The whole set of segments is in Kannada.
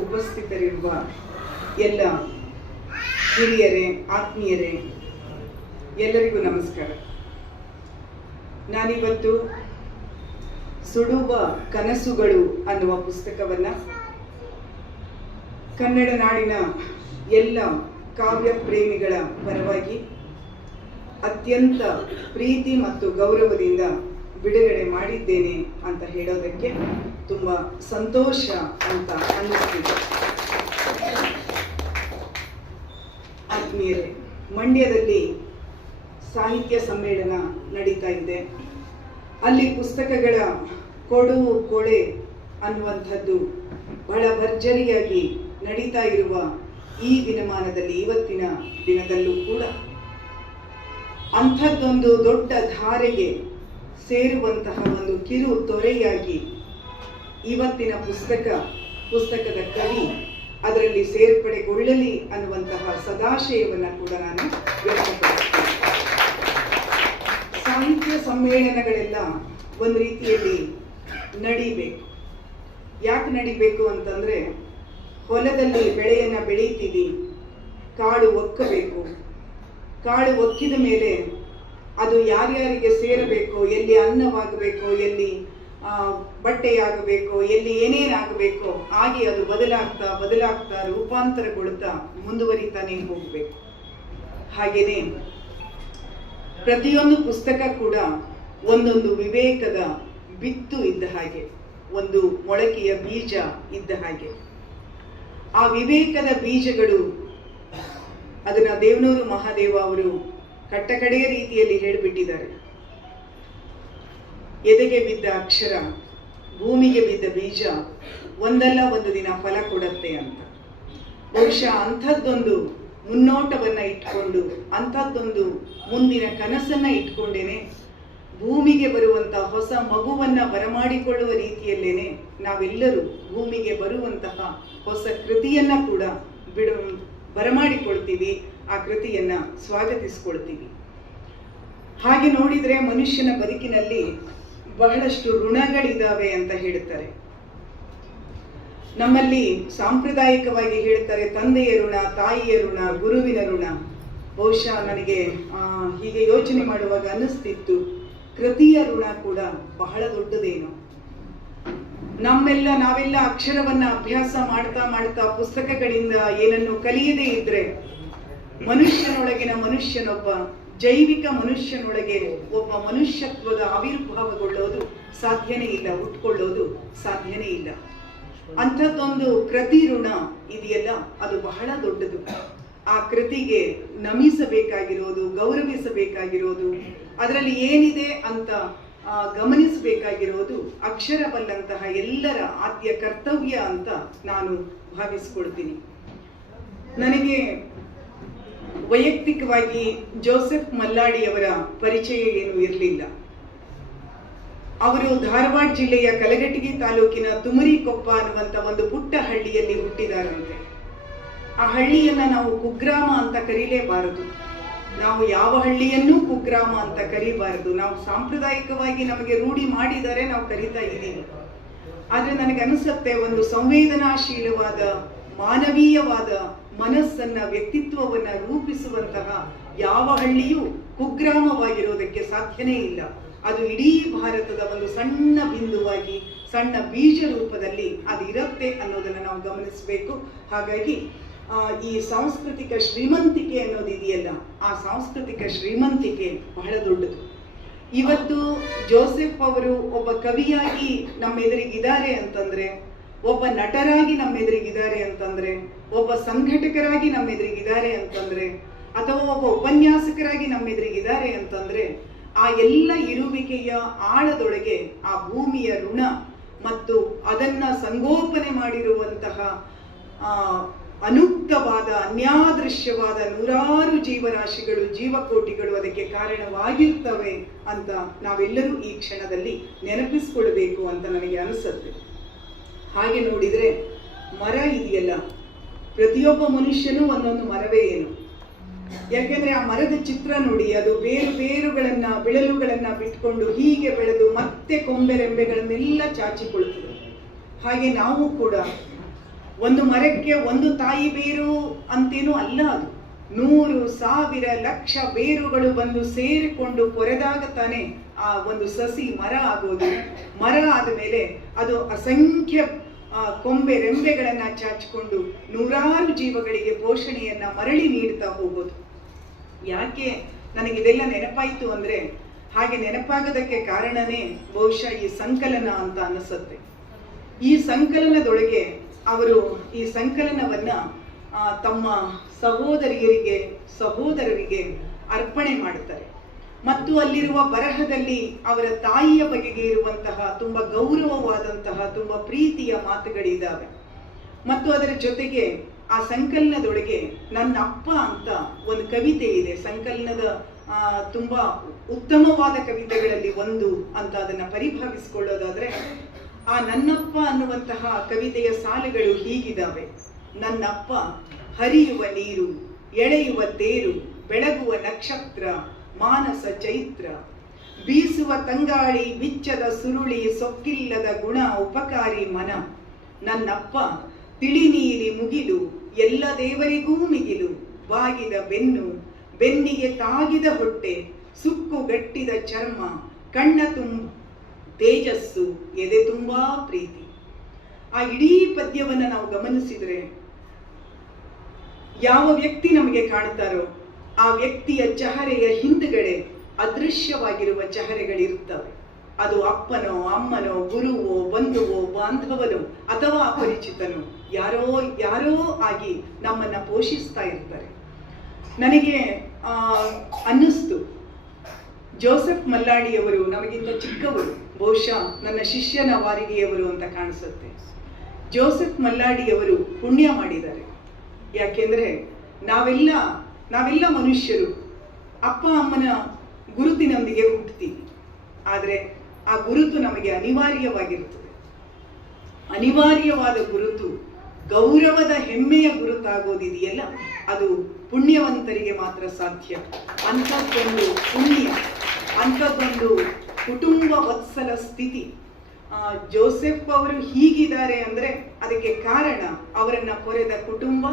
ಉಪಸ್ಥಿತರಿರುವ ಎಲ್ಲ ಹಿರಿಯರೇ, ಆತ್ಮೀಯರೇ, ಎಲ್ಲರಿಗೂ ನಮಸ್ಕಾರ. ನಾನಿವತ್ತು ಸುಡುವ ಕನಸುಗಳು ಅನ್ನುವ ಪುಸ್ತಕವನ್ನು ಕನ್ನಡ ನಾಡಿನ ಎಲ್ಲ ಕಾವ್ಯ ಪ್ರೇಮಿಗಳ ಪರವಾಗಿ ಅತ್ಯಂತ ಪ್ರೀತಿ ಮತ್ತು ಗೌರವದಿಂದ ಬಿಡುಗಡೆ ಮಾಡಿದ್ದೇನೆ ಅಂತ ಹೇಳೋದಕ್ಕೆ ತುಂಬ ಸಂತೋಷ ಅಂತ ಅನ್ನಿಸ್ತಿದೆ. ಆತ್ಮೀಯರೇ, ಮಂಡ್ಯದಲ್ಲಿ ಸಾಹಿತ್ಯ ಸಮ್ಮೇಳನ ನಡೀತಾ ಇದೆ. ಅಲ್ಲಿ ಪುಸ್ತಕಗಳ ಕೊಡು ಕೊಳೆ ಅನ್ನುವಂಥದ್ದು ಬಹಳ ಭರ್ಜರಿಯಾಗಿ ನಡೀತಾ ಇರುವ ಈ ದಿನಮಾನದಲ್ಲಿ, ಇವತ್ತಿನ ದಿನದಲ್ಲೂ ಕೂಡ ಅಂಥದ್ದೊಂದು ದೊಡ್ಡ ಧಾರೆಗೆ ಸೇರುವಂತಹ ಒಂದು ಕಿರು ತೊರೆಯಾಗಿ ಇವತ್ತಿನ ಪುಸ್ತಕದ ಕವಿ ಅದರಲ್ಲಿ ಸೇರ್ಪಡೆಗೊಳ್ಳಲಿ ಅನ್ನುವಂತಹ ಸದಾಶಯವನ್ನು ಕೂಡ ನಾನು ವ್ಯಕ್ತಪಡಿಸ್ತೇನೆ. ಸಾಹಿತ್ಯ ಸಮ್ಮೇಳನಗಳೆಲ್ಲ ಒಂದು ರೀತಿಯಲ್ಲಿ ನಡಿಬೇಕು. ಯಾಕೆ ನಡಿಬೇಕು ಅಂತಂದ್ರೆ, ಹೊಲದಲ್ಲಿ ಬೆಳೆಯನ್ನು ಬೆಳೀತೀವಿ, ಕಾಳು ಒಕ್ಕಬೇಕು. ಕಾಳು ಒಕ್ಕಿದ ಮೇಲೆ ಅದು ಯಾರ್ಯಾರಿಗೆ ಸೇರಬೇಕು, ಎಲ್ಲಿ ಅನ್ನವಾಗಬೇಕು, ಎಲ್ಲಿ ಬಟ್ಟೆಯಾಗಬೇಕು, ಎಲ್ಲಿ ಏನೇನಾಗಬೇಕು ಆಗಿ ಅದು ಬದಲಾಗ್ತಾ ರೂಪಾಂತರಗೊಳ್ತಾ ಮುಂದುವರಿತಾನೆ ಹೋಗಬೇಕು. ಹಾಗೇನೆ ಪ್ರತಿಯೊಂದು ಪುಸ್ತಕ ಕೂಡ ಒಂದೊಂದು ವಿವೇಕದ ಬಿತ್ತು ಇದ್ದ ಹಾಗೆ, ಒಂದು ಮೊಳಕೆಯ ಬೀಜ ಇದ್ದ ಹಾಗೆ. ಆ ವಿವೇಕದ ಬೀಜಗಳು, ಅದನ್ನ ದೇವನೂರು ಮಹಾದೇವ ಅವರು ಕಟ್ಟಕಡೆಯ ರೀತಿಯಲ್ಲಿ ಹೇಳಿಬಿಟ್ಟಿದ್ದಾರೆ. ಎದೆಗೆ ಬಿದ್ದ ಅಕ್ಷರ, ಭೂಮಿಗೆ ಬಿದ್ದ ಬೀಜ ಒಂದಲ್ಲ ಒಂದು ದಿನ ಫಲ ಕೊಡುತ್ತೆ ಅಂತ. ಬಹುಶಃ ಅಂಥದ್ದೊಂದು ಮುನ್ನೋಟವನ್ನ ಇಟ್ಕೊಂಡು, ಅಂಥದ್ದೊಂದು ಮುಂದಿನ ಕನಸನ್ನ ಇಟ್ಕೊಂಡೇನೆ ಭೂಮಿಗೆ ಬರುವಂತ ಹೊಸ ಮಗುವನ್ನ ಬರಮಾಡಿಕೊಳ್ಳುವ ರೀತಿಯಲ್ಲೇನೆ ನಾವೆಲ್ಲರೂ ಭೂಮಿಗೆ ಬರುವಂತಹ ಹೊಸ ಕೃತಿಯನ್ನ ಕೂಡ ಬರಮಾಡಿಕೊಳ್ತೀವಿ, ಆ ಕೃತಿಯನ್ನ ಸ್ವಾಗತಿಸ್ಕೊಳ್ತೀವಿ. ಹಾಗೆ ನೋಡಿದ್ರೆ ಮನುಷ್ಯನ ಬದುಕಿನಲ್ಲಿ ಬಹಳಷ್ಟು ಋಣಗಳಿದಾವೆ ಅಂತ ಹೇಳ್ತಾರೆ. ನಮ್ಮಲ್ಲಿ ಸಾಂಪ್ರದಾಯಿಕವಾಗಿ ಹೇಳ್ತಾರೆ, ತಂದೆಯ ಋಣ, ತಾಯಿಯ ಋಣ, ಗುರುವಿನ ಋಣ. ಬಹುಶಃ ನನಗೆ ಹೀಗೆ ಯೋಚನೆ ಮಾಡುವಾಗ ಅನ್ನಿಸ್ತಿತ್ತು, ಕೃತಿಯ ಋಣ ಕೂಡ ಬಹಳ ದೊಡ್ಡದೇನು. ನಾವೆಲ್ಲ ಅಕ್ಷರವನ್ನ ಅಭ್ಯಾಸ ಮಾಡ್ತಾ ಪುಸ್ತಕಗಳಿಂದ ಏನನ್ನು ಕಲಿಯದೇ ಇದ್ರೆ ಮನುಷ್ಯನೊಬ್ಬ ಜೈವಿಕ ಮನುಷ್ಯನೊಳಗೆ ಒಬ್ಬ ಮನುಷ್ಯತ್ವದ ಆವಿರ್ಭಾವಗೊಳ್ಳೋದು ಸಾಧ್ಯನೇ ಇಲ್ಲ, ಹುಟ್ಕೊಳ್ಳೋದು ಸಾಧ್ಯನೇ ಇಲ್ಲ. ಅಂಥದ್ದೊಂದು ಕೃತಿ ಋಣ ಇದೆಯಲ್ಲ, ಅದು ಬಹಳ ದೊಡ್ಡದು. ಆ ಕೃತಿಗೆ ನಮಿಸಬೇಕಾಗಿರೋದು, ಗೌರವಿಸಬೇಕಾಗಿರೋದು, ಅದರಲ್ಲಿ ಏನಿದೆ ಅಂತ ಗಮನಿಸಬೇಕಾಗಿರೋದು ಅಕ್ಷರ ಬಲ್ಲಂತಹ ಎಲ್ಲರ ಆದ್ಯ ಕರ್ತವ್ಯ ಅಂತ ನಾನು ಭಾವಿಸ್ಕೊಳ್ತೀನಿ. ನನಗೆ ವೈಯಕ್ತಿಕವಾಗಿ ಜೋಸೆಫ್ ಮಲ್ಲಾಡಿಯವರ ಪರಿಚಯ ಏನು ಇರಲಿಲ್ಲ. ಅವರು ಧಾರವಾಡ ಜಿಲ್ಲೆಯ ಕಲಘಟಗಿ ತಾಲೂಕಿನ ತುಮರಿಕೊಪ್ಪ ಅನ್ನುವಂಥ ಒಂದು ಪುಟ್ಟ ಹಳ್ಳಿಯಲ್ಲಿ ಹುಟ್ಟಿದಾರಂತೆ. ಆ ಹಳ್ಳಿಯನ್ನ ನಾವು ಕುಗ್ರಾಮ ಅಂತ ಕರೀಲೇಬಾರದು. ನಾವು ಯಾವ ಹಳ್ಳಿಯನ್ನೂ ಕುಗ್ರಾಮ ಅಂತ ಕರೀಬಾರದು. ನಾವು ಸಾಂಪ್ರದಾಯಿಕವಾಗಿ ನಮಗೆ ರೂಢಿ ಮಾಡಿದರೆ ನಾವು ಕರೀತಾ ಇದ್ದೀವಿ. ಆದ್ರೆ ನನಗೆ ಅನಿಸುತ್ತೆ, ಒಂದು ಸಂವೇದನಾಶೀಲವಾದ ಮಾನವೀಯವಾದ ಮನಸ್ಸನ್ನ, ವ್ಯಕ್ತಿತ್ವವನ್ನ ರೂಪಿಸುವಂತಹ ಯಾವ ಹಳ್ಳಿಯೂ ಕುಗ್ರಾಮವಾಗಿರೋದಕ್ಕೆ ಸಾಧ್ಯನೇ ಇಲ್ಲ. ಅದು ಇಡೀ ಭಾರತದ ಒಂದು ಸಣ್ಣ ಬಿಂದುವಾಗಿ, ಸಣ್ಣ ಬೀಜ ರೂಪದಲ್ಲಿ ಅದು ಇರುತ್ತೆ ಅನ್ನೋದನ್ನ ನಾವು ಗಮನಿಸಬೇಕು. ಹಾಗಾಗಿ ಈ ಸಾಂಸ್ಕೃತಿಕ ಶ್ರೀಮಂತಿಕೆ ಅನ್ನೋದಿದೆಯಲ್ಲ, ಆ ಸಾಂಸ್ಕೃತಿಕ ಶ್ರೀಮಂತಿಕೆ ಬಹಳ ದೊಡ್ಡದು. ಇವತ್ತು ಜೋಸೆಫ್ ಅವರು ಒಬ್ಬ ಕವಿಯಾಗಿ ನಮ್ಮ ಎದುರಿಗಿದ್ದಾರೆ ಅಂತಂದ್ರೆ, ಒಬ್ಬ ನಟರಾಗಿ ನಮ್ಮ ಎದುರಿಗಿದ್ದಾರೆ ಅಂತಂದ್ರೆ, ಒಬ್ಬ ಸಂಘಟಕರಾಗಿ ನಮ್ಮ ಎದುರಿಗಿದ್ದಾರೆ ಅಂತಂದ್ರೆ, ಅಥವಾ ಒಬ್ಬ ಉಪನ್ಯಾಸಕರಾಗಿ ನಮ್ಮ ಎದುರಿಗಿದ್ದಾರೆ ಅಂತಂದ್ರೆ, ಆ ಎಲ್ಲ ಇರುವಿಕೆಯ ಆಳದೊಳಗೆ ಆ ಭೂಮಿಯ ಋಣ ಮತ್ತು ಅದನ್ನ ಸಂಗೋಪನೆ ಮಾಡಿರುವಂತಹ ಅನುಕ್ತವಾದ, ಅನ್ಯಾದೃಶ್ಯವಾದ ನೂರಾರು ಜೀವರಾಶಿಗಳು, ಜೀವಕೋಟಿಗಳು ಅದಕ್ಕೆ ಕಾರಣವಾಗಿರ್ತವೆ ಅಂತ ನಾವೆಲ್ಲರೂ ಈ ಕ್ಷಣದಲ್ಲಿ ನೆನಪಿಸ್ಕೊಳ್ಬೇಕು ಅಂತ ನನಗೆ ಅನಿಸುತ್ತೆ. ಹಾಗೆ ನೋಡಿದ್ರೆ ಮರ ಇದೆಯಲ್ಲ, ಪ್ರತಿಯೊಬ್ಬ ಮನುಷ್ಯನೂ ಒಂದೊಂದು ಮರವೇ ಏನು. ಯಾಕೆಂದ್ರೆ ಆ ಮರದ ಚಿತ್ರ ನೋಡಿ, ಅದು ಬಿಳಲುಗಳನ್ನ ಬಿಟ್ಕೊಂಡು ಹೀಗೆ ಬೆಳೆದು ಮತ್ತೆ ಕೊಂಬೆರೆಂಬೆಗಳನ್ನೆಲ್ಲ ಚಾಚಿಕೊಳ್ಳುತ್ತದೆ. ಹಾಗೆ ನಾವು ಕೂಡ ಒಂದು ಮರಕ್ಕೆ ಒಂದು ತಾಯಿ ಬೇರು ಅಂತೇನೂ ಅಲ್ಲ ಅದು. 100,000 ಲಕ್ಷ ಬೇರುಗಳು ಬಂದು ಸೇರಿಕೊಂಡು ಕೊರೆದಾಗ ತಾನೆ ಆ ಒಂದು ಸಸಿ ಮರ ಆಗೋದು. ಮರ ಆದ ಮೇಲೆ ಅದು ಅಸಂಖ್ಯ ಕೊಂಬೆ ರೆಂಬೆಗಳನ್ನ ಚಾಚಿಕೊಂಡು ನೂರಾರು ಜೀವಗಳಿಗೆ ಪೋಷಣೆಯನ್ನ ಮರಳಿ ನೀಡ್ತಾ ಹೋಗೋದು. ಯಾಕೆ ನನಗಿದೆಲ್ಲ ನೆನಪಾಯಿತು ಅಂದ್ರೆ, ಹಾಗೆ ನೆನಪಾಗೋದಕ್ಕೆ ಕಾರಣನೇ ಬಹುಶಃ ಈ ಸಂಕಲನ ಅಂತ ಅನಿಸುತ್ತೆ. ಈ ಸಂಕಲನದೊಳಗೆ ಅವರು ಈ ಸಂಕಲನವನ್ನ ತಮ್ಮ ಸಹೋದರರಿಗೆ ಅರ್ಪಣೆ ಮಾಡುತ್ತಾರೆ. ಮತ್ತು ಅಲ್ಲಿರುವ ಬರಹದಲ್ಲಿ ಅವರ ತಾಯಿಯ ಬಗೆಗೆ ಇರುವಂತಹ ತುಂಬಾ ಗೌರವವಾದಂತಹ ತುಂಬಾ ಪ್ರೀತಿಯ ಮಾತುಗಳಿದ್ದಾವೆ. ಮತ್ತು ಅದರ ಜೊತೆಗೆ ಆ ಸಂಕಲನದೊಳಗೆ ನನ್ನ ಅಪ್ಪ ಅಂತ ಒಂದು ಕವಿತೆ ಇದೆ. ಸಂಕಲನದ ತುಂಬಾ ಉತ್ತಮವಾದ ಕವಿತೆಗಳಲ್ಲಿ ಒಂದು ಅಂತ ಅದನ್ನ ಪರಿಭಾವಿಸಿಕೊಳ್ಳೋದಾದ್ರೆ, ಆ ನನ್ನಪ್ಪ ಅನ್ನುವಂತಹ ಕವಿತೆಯ ಸಾಲುಗಳು ಹೀಗಿದ್ದಾವೆ. ನನ್ನಪ್ಪ ಹರಿಯುವ ನೀರು, ಎಳೆಯುವ ತೇರು, ಬೆಳಗುವ ನಕ್ಷತ್ರ, ಮಾನಸ ಚೈತ್ರ, ಬೀಸುವ ತಂಗಾಳಿ, ಬಿಚ್ಚದ ಸುರುಳಿ, ಸೊಕ್ಕಿಲ್ಲದ ಗುಣ, ಉಪಕಾರಿ ಮನ. ನನ್ನಪ್ಪ ತಿಳಿ ನೀಲಿ ಮುಗಿಲು, ಎಲ್ಲ ದೇವರಿಗೂ ಮಿಗಿಲು, ಬಾಗಿದ ಬೆನ್ನು, ಬೆನ್ನಿಗೆ ತಾಗಿದ ಹೊಟ್ಟೆ, ಸುಕ್ಕು ಗಟ್ಟಿದ ಚರ್ಮ, ಕಣ್ಣ ತುಂಬ ತೇಜಸ್ಸು, ಎದೆ ತುಂಬಾ ಪ್ರೀತಿ. ಆ ಇಡೀ ಪದ್ಯವನ್ನ ನಾವು ಗಮನಿಸಿದ್ರೆ ಯಾವ ವ್ಯಕ್ತಿ ನಮಗೆ ಕಾಣ್ತಾರೋ ಆ ವ್ಯಕ್ತಿಯ ಚಹರೆಯ ಹಿಂದುಗಡೆ ಅದೃಶ್ಯವಾಗಿರುವ ಚಹರೆಗಳಿರುತ್ತವೆ. ಅದು ಅಪ್ಪನೋ, ಅಮ್ಮನೋ, ಗುರುವೋ, ಬಂಧುವೋ, ಬಾಂಧವನೋ ಅಥವಾ ಅಪರಿಚಿತನೋ ಯಾರೋ ಆಗಿ ನಮ್ಮನ್ನ ಪೋಷಿಸ್ತಾ ಇರ್ತಾರೆ. ನನಗೆ ಅನ್ನಿಸ್ತು, ಜೋಸೆಫ್ ಮಲ್ಲಾಡಿಯವರು ನಮಗಿಂತ ಚಿಕ್ಕವರು, ಬಹುಶಃ ನನ್ನ ಶಿಷ್ಯನ ವಾರಿಗೆಯವರು ಅಂತ ಕಾಣಿಸುತ್ತೆ. ಜೋಸೆಫ್ ಮಲ್ಲಾಡಿಯವರು ಪುಣ್ಯ ಮಾಡಿದ್ದಾರೆ. ಯಾಕೆಂದ್ರೆ ನಾವೆಲ್ಲ ಮನುಷ್ಯರು ಅಪ್ಪ ಅಮ್ಮನ ಗುರುತಿನೊಂದಿಗೆ ಹುಟ್ಟುತ್ತೀವಿ. ಆದರೆ ಆ ಗುರುತು ನಮಗೆ ಅನಿವಾರ್ಯವಾಗಿರುತ್ತದೆ. ಅನಿವಾರ್ಯವಾದ ಗುರುತು ಗೌರವದ ಹೆಮ್ಮೆಯ ಗುರುತಾಗೋದಿದೆಯಲ್ಲ, ಅದು ಪುಣ್ಯವಂತರಿಗೆ ಮಾತ್ರ ಸಾಧ್ಯ. ಅಂಥದ್ದೊಂದು ಪುಣ್ಯ, ಅಂಥದ್ದೊಂದು ಕುಟುಂಬ ವತ್ಸಲ ಸ್ಥಿತಿ. ಜೋಸೆಫ್ ಅವರು ಹೀಗಿದ್ದಾರೆ ಅಂದ್ರೆ ಅದಕ್ಕೆ ಕಾರಣ ಅವರನ್ನ ಕೊರೆದ ಕುಟುಂಬ,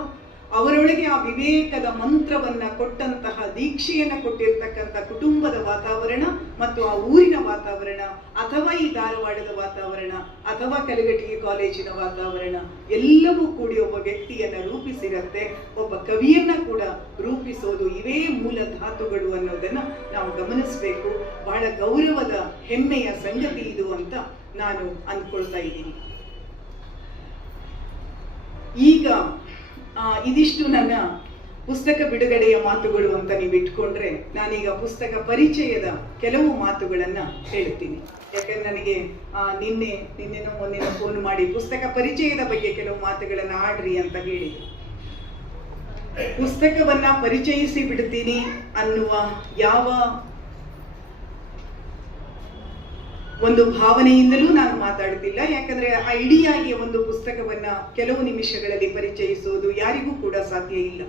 ಅವರೊಳಗೆ ಆ ವಿವೇಕದ ಮಂತ್ರವನ್ನ ಕೊಟ್ಟಂತಹ, ದೀಕ್ಷೆಯನ್ನ ಕೊಟ್ಟಿರ್ತಕ್ಕಂಥ ಕುಟುಂಬದ ವಾತಾವರಣ ಮತ್ತು ಆ ಊರಿನ ವಾತಾವರಣ, ಅಥವಾ ಈ ಧಾರವಾಡದ ವಾತಾವರಣ, ಅಥವಾ ಕಲಘಟಗಿ ಕಾಲೇಜಿನ ವಾತಾವರಣ, ಎಲ್ಲವೂ ಕೂಡಿ ಒಬ್ಬ ವ್ಯಕ್ತಿಯನ್ನ ರೂಪಿಸಿರತ್ತೆ. ಒಬ್ಬ ಕವಿಯನ್ನ ಕೂಡ ರೂಪಿಸೋದು ಇವೇ ಮೂಲ ಧಾತುಗಳು ಅನ್ನೋದನ್ನ ನಾವು ಗಮನಿಸಬೇಕು. ಬಹಳ ಗೌರವದ ಹೆಮ್ಮೆಯ ಸಂಗತಿ ಇದು ಅಂತ ನಾನು ಅಂದ್ಕೊಳ್ತಾ ಇದ್ದೀನಿ. ಈಗ ಇದಿಷ್ಟು ನನ್ನ ಪುಸ್ತಕ ಬಿಡುಗಡೆಯ ಮಾತುಗಳು ಅಂತ ನೀವು ಇಟ್ಕೊಂಡ್ರೆ, ನಾನೀಗ ಪುಸ್ತಕ ಪರಿಚಯದ ಕೆಲವು ಮಾತುಗಳನ್ನ ಹೇಳ್ತೀನಿ. ಯಾಕಂದ್ರೆ ನನಗೆ ನಿನ್ನೆನೋ ಮೊನ್ನೆನೋ ಫೋನ್ ಮಾಡಿ ಪುಸ್ತಕ ಪರಿಚಯದ ಬಗ್ಗೆ ಕೆಲವು ಮಾತುಗಳನ್ನ ಆಡ್ರಿ ಅಂತ ಹೇಳಿದೆ. ಪುಸ್ತಕವನ್ನ ಪರಿಚಯಿಸಿ ಬಿಡ್ತೀನಿ ಅನ್ನುವ ಯಾವ ಒಂದು ಭಾವನೆಯಿಂದಲೂ ನಾನು ಮಾತಾಡ್ತಿಲ್ಲ. ಯಾಕಂದ್ರೆ ಆ ಇಡಿಯಾಗಿ ಒಂದು ಪುಸ್ತಕವನ್ನ ಕೆಲವು ನಿಮಿಷಗಳಲ್ಲಿ ಪರಿಚಯಿಸುವುದು ಯಾರಿಗೂ ಕೂಡ ಸಾಧ್ಯ ಇಲ್ಲ.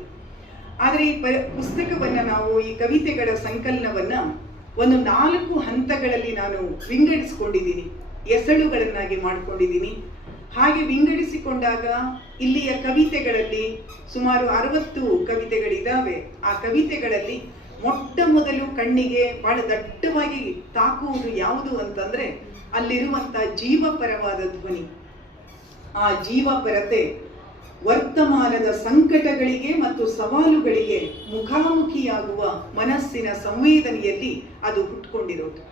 ಆದ್ರೆ ಈ ಪುಸ್ತಕವನ್ನ ನಾವು, ಈ ಕವಿತೆಗಳ ಸಂಕಲನವನ್ನ ಒಂದು 4 ಹಂತಗಳಲ್ಲಿ ನಾನು ವಿಂಗಡಿಸಿಕೊಂಡಿದ್ದೀನಿ, ಎಸಳುಗಳನ್ನಾಗಿ ಮಾಡ್ಕೊಂಡಿದ್ದೀನಿ. ಹಾಗೆ ವಿಂಗಡಿಸಿಕೊಂಡಾಗ ಇಲ್ಲಿಯ ಕವಿತೆಗಳಲ್ಲಿ ಸುಮಾರು 60 ಕವಿತೆಗಳಿದ್ದಾವೆ. ಆ ಕವಿತೆಗಳಲ್ಲಿ ಮೊಟ್ಟ ಮೊದಲು ಕಣ್ಣಿಗೆ ಬಹಳ ದಟ್ಟವಾಗಿ ತಾಕುವುದು ಯಾವುದು ಅಂತಂದ್ರೆ ಅಲ್ಲಿರುವಂತ ಜೀವಪರವಾದ ಧ್ವನಿ. ಆ ಜೀವಪರತೆ ವರ್ತಮಾನದ ಸಂಕಟಗಳಿಗೆ ಮತ್ತು ಸವಾಲುಗಳಿಗೆ ಮುಖಾಮುಖಿಯಾಗುವ ಮನಸ್ಸಿನ ಸಂವೇದನೆಯಲ್ಲಿ ಅದು ಹುಟ್ಕೊಂಡಿರೋದು.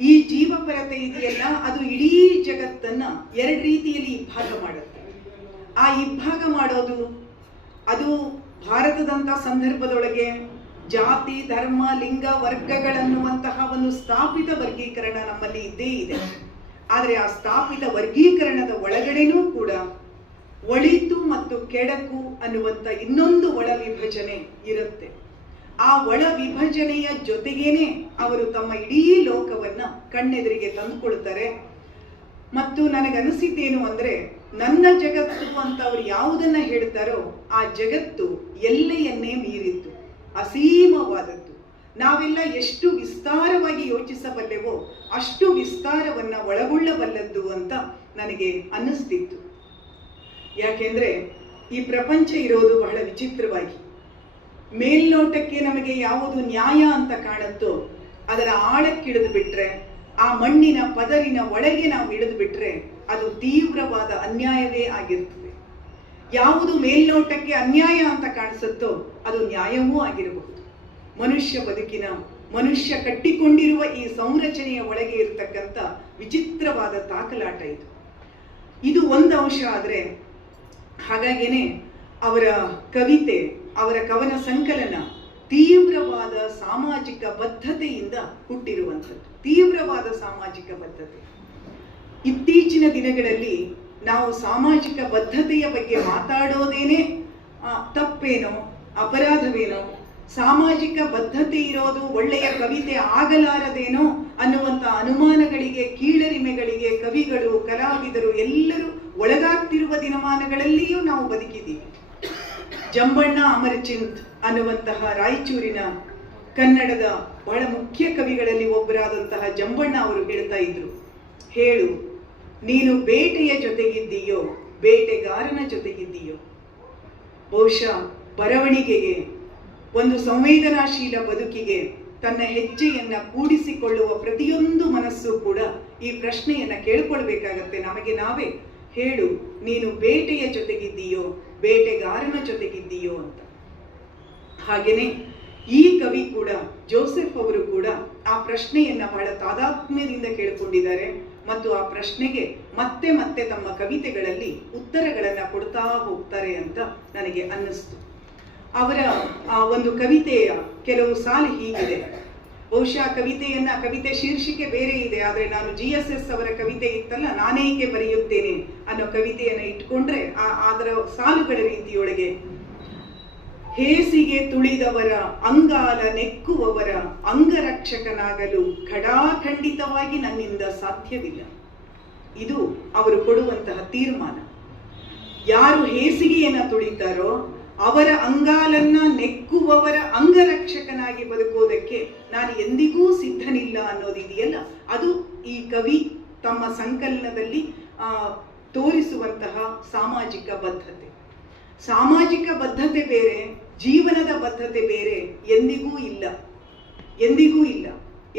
ಈ ಜೀವಪರತೆ ಇದೆಯಲ್ಲ, ಅದು ಇಡೀ ಜಗತ್ತನ್ನ 2 ರೀತಿಯಲ್ಲಿ ಇಬ್ಬಾಗ ಮಾಡುತ್ತೆ. ಆ ಇಬ್ಬಾಗ ಮಾಡೋದು ಅದು ಭಾರತದಂತ ಸಂದರ್ಭದೊಳಗೆ ಜಾತಿ, ಧರ್ಮ, ಲಿಂಗ, ವರ್ಗಗಳನ್ನುವಂತಹ ಒಂದು ಸ್ಥಾಪಿತ ವರ್ಗೀಕರಣ ನಮ್ಮಲ್ಲಿ ಇದ್ದೇ ಇದೆ. ಆದರೆ ಆ ಸ್ಥಾಪಿತ ವರ್ಗೀಕರಣದ ಒಳಗಡೆನೂ ಕೂಡ ಒಳಿತು ಮತ್ತು ಕೆಡಕು ಅನ್ನುವಂಥ ಇನ್ನೊಂದು ಒಳ ವಿಭಜನೆ ಇರುತ್ತೆ. ಆ ಒಳ ವಿಭಜನೆಯ ಜೊತೆಗೇನೆ ಅವರು ತಮ್ಮ ಇಡೀ ಲೋಕವನ್ನ ಕಣ್ಣೆದುರಿಗೆ ತಂದುಕೊಳ್ತಾರೆ. ಮತ್ತು ನನಗನಿಸಿದ್ದೇನು ಅಂದ್ರೆ, ನನ್ನ ಜಗತ್ತು ಅಂತ ಅವರು ಯಾವುದನ್ನ ಹೇಳ್ತಾರೋ ಆ ಜಗತ್ತು ಎಲ್ಲೆಯನ್ನೇ ಮೀರಿತ್ತು, ಅಸೀಮವಾದದ್ದು. ನಾವೆಲ್ಲ ಎಷ್ಟು ವಿಸ್ತಾರವಾಗಿ ಯೋಚಿಸಬಲ್ಲೆವೋ ಅಷ್ಟು ವಿಸ್ತಾರವನ್ನ ಒಳಗೊಳ್ಳಬಲ್ಲದ್ದು ಅಂತ ನನಗೆ ಅನ್ನಿಸ್ತಿತ್ತು. ಯಾಕೆಂದ್ರೆ ಈ ಪ್ರಪಂಚ ಇರೋದು ಬಹಳ ವಿಚಿತ್ರವಾಗಿ. ಮೇಲ್ನೋಟಕ್ಕೆ ನಮಗೆ ಯಾವುದು ನ್ಯಾಯ ಅಂತ ಕಾಣುತ್ತೋ ಅದರ ಆಳಕ್ಕಿಳಿದು ಬಿಟ್ರೆ, ಆ ಮಣ್ಣಿನ ಪದರಿನ ಒಳಗೆ ನಾವು ಇಳಿದು ಬಿಟ್ರೆ ಅದು ತೀವ್ರವಾದ ಅನ್ಯಾಯವೇ ಆಗಿರ್ತದೆ. ಯಾವುದು ಮೇಲ್ನೋಟಕ್ಕೆ ಅನ್ಯಾಯ ಅಂತ ಕಾಣಿಸುತ್ತೋ ಅದು ನ್ಯಾಯವೂ ಆಗಿರಬಹುದು. ಮನುಷ್ಯ ಬದುಕಿನ, ಮನುಷ್ಯ ಕಟ್ಟಿಕೊಂಡಿರುವ ಈ ಸಂರಚನೆಯ ಒಳಗೆ ಇರತಕ್ಕಂಥ ವಿಚಿತ್ರವಾದ ತಾಕಲಾಟ ಇದು. ಇದು ಒಂದು ಅಂಶ. ಆದರೆ ಹಾಗಾಗೇನೆ ಅವರ ಕವಿತೆ, ಅವರ ಕವನ ಸಂಕಲನ ತೀವ್ರವಾದ ಸಾಮಾಜಿಕ ಬದ್ಧತೆಯಿಂದ ಹುಟ್ಟಿರುವಂಥದ್ದು. ತೀವ್ರವಾದ ಸಾಮಾಜಿಕ ಬದ್ಧತೆ. ಇತ್ತೀಚಿನ ದಿನಗಳಲ್ಲಿ ನಾವು ಸಾಮಾಜಿಕ ಬದ್ಧತೆಯ ಬಗ್ಗೆ ಮಾತಾಡೋದೇನೆ ತಪ್ಪೇನೋ, ಅಪರಾಧವೇನೋ, ಸಾಮಾಜಿಕ ಬದ್ಧತೆ ಇರೋದು ಒಳ್ಳೆಯ ಕವಿತೆ ಆಗಲಾರದೇನೋ ಅನ್ನುವಂಥ ಅನುಮಾನಗಳಿಗೆ, ಕೀಳರಿಮೆಗಳಿಗೆ ಕವಿಗಳು, ಕಲಾವಿದರು ಎಲ್ಲರೂ ಒಳಗಾಗ್ತಿರುವ ದಿನಮಾನಗಳಲ್ಲಿಯೂ ನಾವು ಬದುಕಿದ್ದೀವಿ. ಜಂಬಣ್ಣ ಅಮರಚಿಂತ್ ಅನ್ನುವಂತಹ ರಾಯಚೂರಿನ ಕನ್ನಡದ ಬಹಳ ಮುಖ್ಯ ಕವಿಗಳಲ್ಲಿ ಒಬ್ಬರಾದಂತಹ ಜಂಬಣ್ಣ ಅವರು ಹೇಳ್ತಾ ಇದ್ರು, ಹೇಳು ನೀನು ಬೇಟೆಯ ಜೊತೆಗಿದ್ದೀಯೋ ಬೇಟೆಗಾರನ ಜೊತೆಗಿದ್ದೀಯೋ. ಬಹುಶಃ ಬರವಣಿಗೆಗೆ, ಒಂದು ಸಂವೇದನಾಶೀಲ ಬದುಕಿಗೆ ತನ್ನ ಹೆಜ್ಜೆಯನ್ನ ಕೂಡಿಸಿಕೊಳ್ಳುವ ಪ್ರತಿಯೊಂದು ಮನಸ್ಸು ಕೂಡ ಈ ಪ್ರಶ್ನೆಯನ್ನ ಕೇಳ್ಕೊಳ್ಬೇಕಾಗತ್ತೆ ನಮಗೆ ನಾವೇ. ಹೇಳು ನೀನು ಬೇಟೆಯ ಜೊತೆಗಿದ್ದೀಯೋ ಬೇಟೆಗಾರನ ಜೊತೆಗಿದ್ದೀಯೋ ಅಂತ. ಹಾಗೇನೆ ಈ ಕವಿ ಕೂಡ, ಜೋಸೆಫ್ ಅವರು ಕೂಡ ಆ ಪ್ರಶ್ನೆಯನ್ನ ಬಹಳ ತಾದಾತ್ಮ್ಯದಿಂದ ಕೇಳಿಕೊಂಡಿದ್ದಾರೆ ಮತ್ತು ಆ ಪ್ರಶ್ನೆಗೆ ಮತ್ತೆ ಮತ್ತೆ ತಮ್ಮ ಕವಿತೆಗಳಲ್ಲಿ ಉತ್ತರಗಳನ್ನ ಕೊಡ್ತಾ ಹೋಗ್ತಾರೆ ಅಂತ ನನಗೆ ಅನ್ನಿಸ್ತು. ಅವರ ಆ ಒಂದು ಕವಿತೆಯ ಕೆಲವು ಸಾಲು ಹೀಗಿದೆ. ಬಹುಶಃ ಕವಿತೆ ಶೀರ್ಷಿಕೆ ಬೇರೆ ಇದೆ, ಆದರೆ ನಾನು GSS ಅವರ ಕವಿತೆ ಇತ್ತಲ್ಲ, ನಾನೇಕೆ ಬರೆಯುತ್ತೇನೆ ಅನ್ನೋ ಕವಿತೆಯನ್ನು ಇಟ್ಕೊಂಡ್ರೆ ಅದರ ಸಾಲುಗಳ ರೀತಿಯೊಳಗೆ, ಹೇಸಿಗೆ ತುಳಿದವರ ಅಂಗಾಲ ನೆಕ್ಕುವವರ ಅಂಗರಕ್ಷಕನಾಗಲು ಖಡಾಖಂಡಿತವಾಗಿ ನನ್ನಿಂದ ಸಾಧ್ಯವಿಲ್ಲ. ಇದು ಅವರು ಕೊಡುವಂತಹ ತೀರ್ಮಾನ. ಯಾರು ಹೇಸಿಗೆಯನ್ನ ತುಳಿತಾರೋ ಅವರ ಅಂಗಾಲನ್ನ ನೆಕ್ಕುವವರ ಅಂಗರಕ್ಷಕನಾಗಿ ಬದುಕೋದಕ್ಕೆ ನಾನು ಎಂದಿಗೂ ಸಿದ್ಧನಿಲ್ಲ ಅನ್ನೋದಿದೆಯಲ್ಲ, ಅದು ಈ ಕವಿ ತಮ್ಮ ಸಂಕಲನದಲ್ಲಿ ತೋರಿಸುವಂತಹ ಸಾಮಾಜಿಕ ಬದ್ಧತೆ. ಸಾಮಾಜಿಕ ಬದ್ಧತೆ ಬೇರೆ, ಜೀವನದ ಬದ್ಧತೆ ಬೇರೆ ಎಂದಿಗೂ ಇಲ್ಲ, ಎಂದಿಗೂ ಇಲ್ಲ.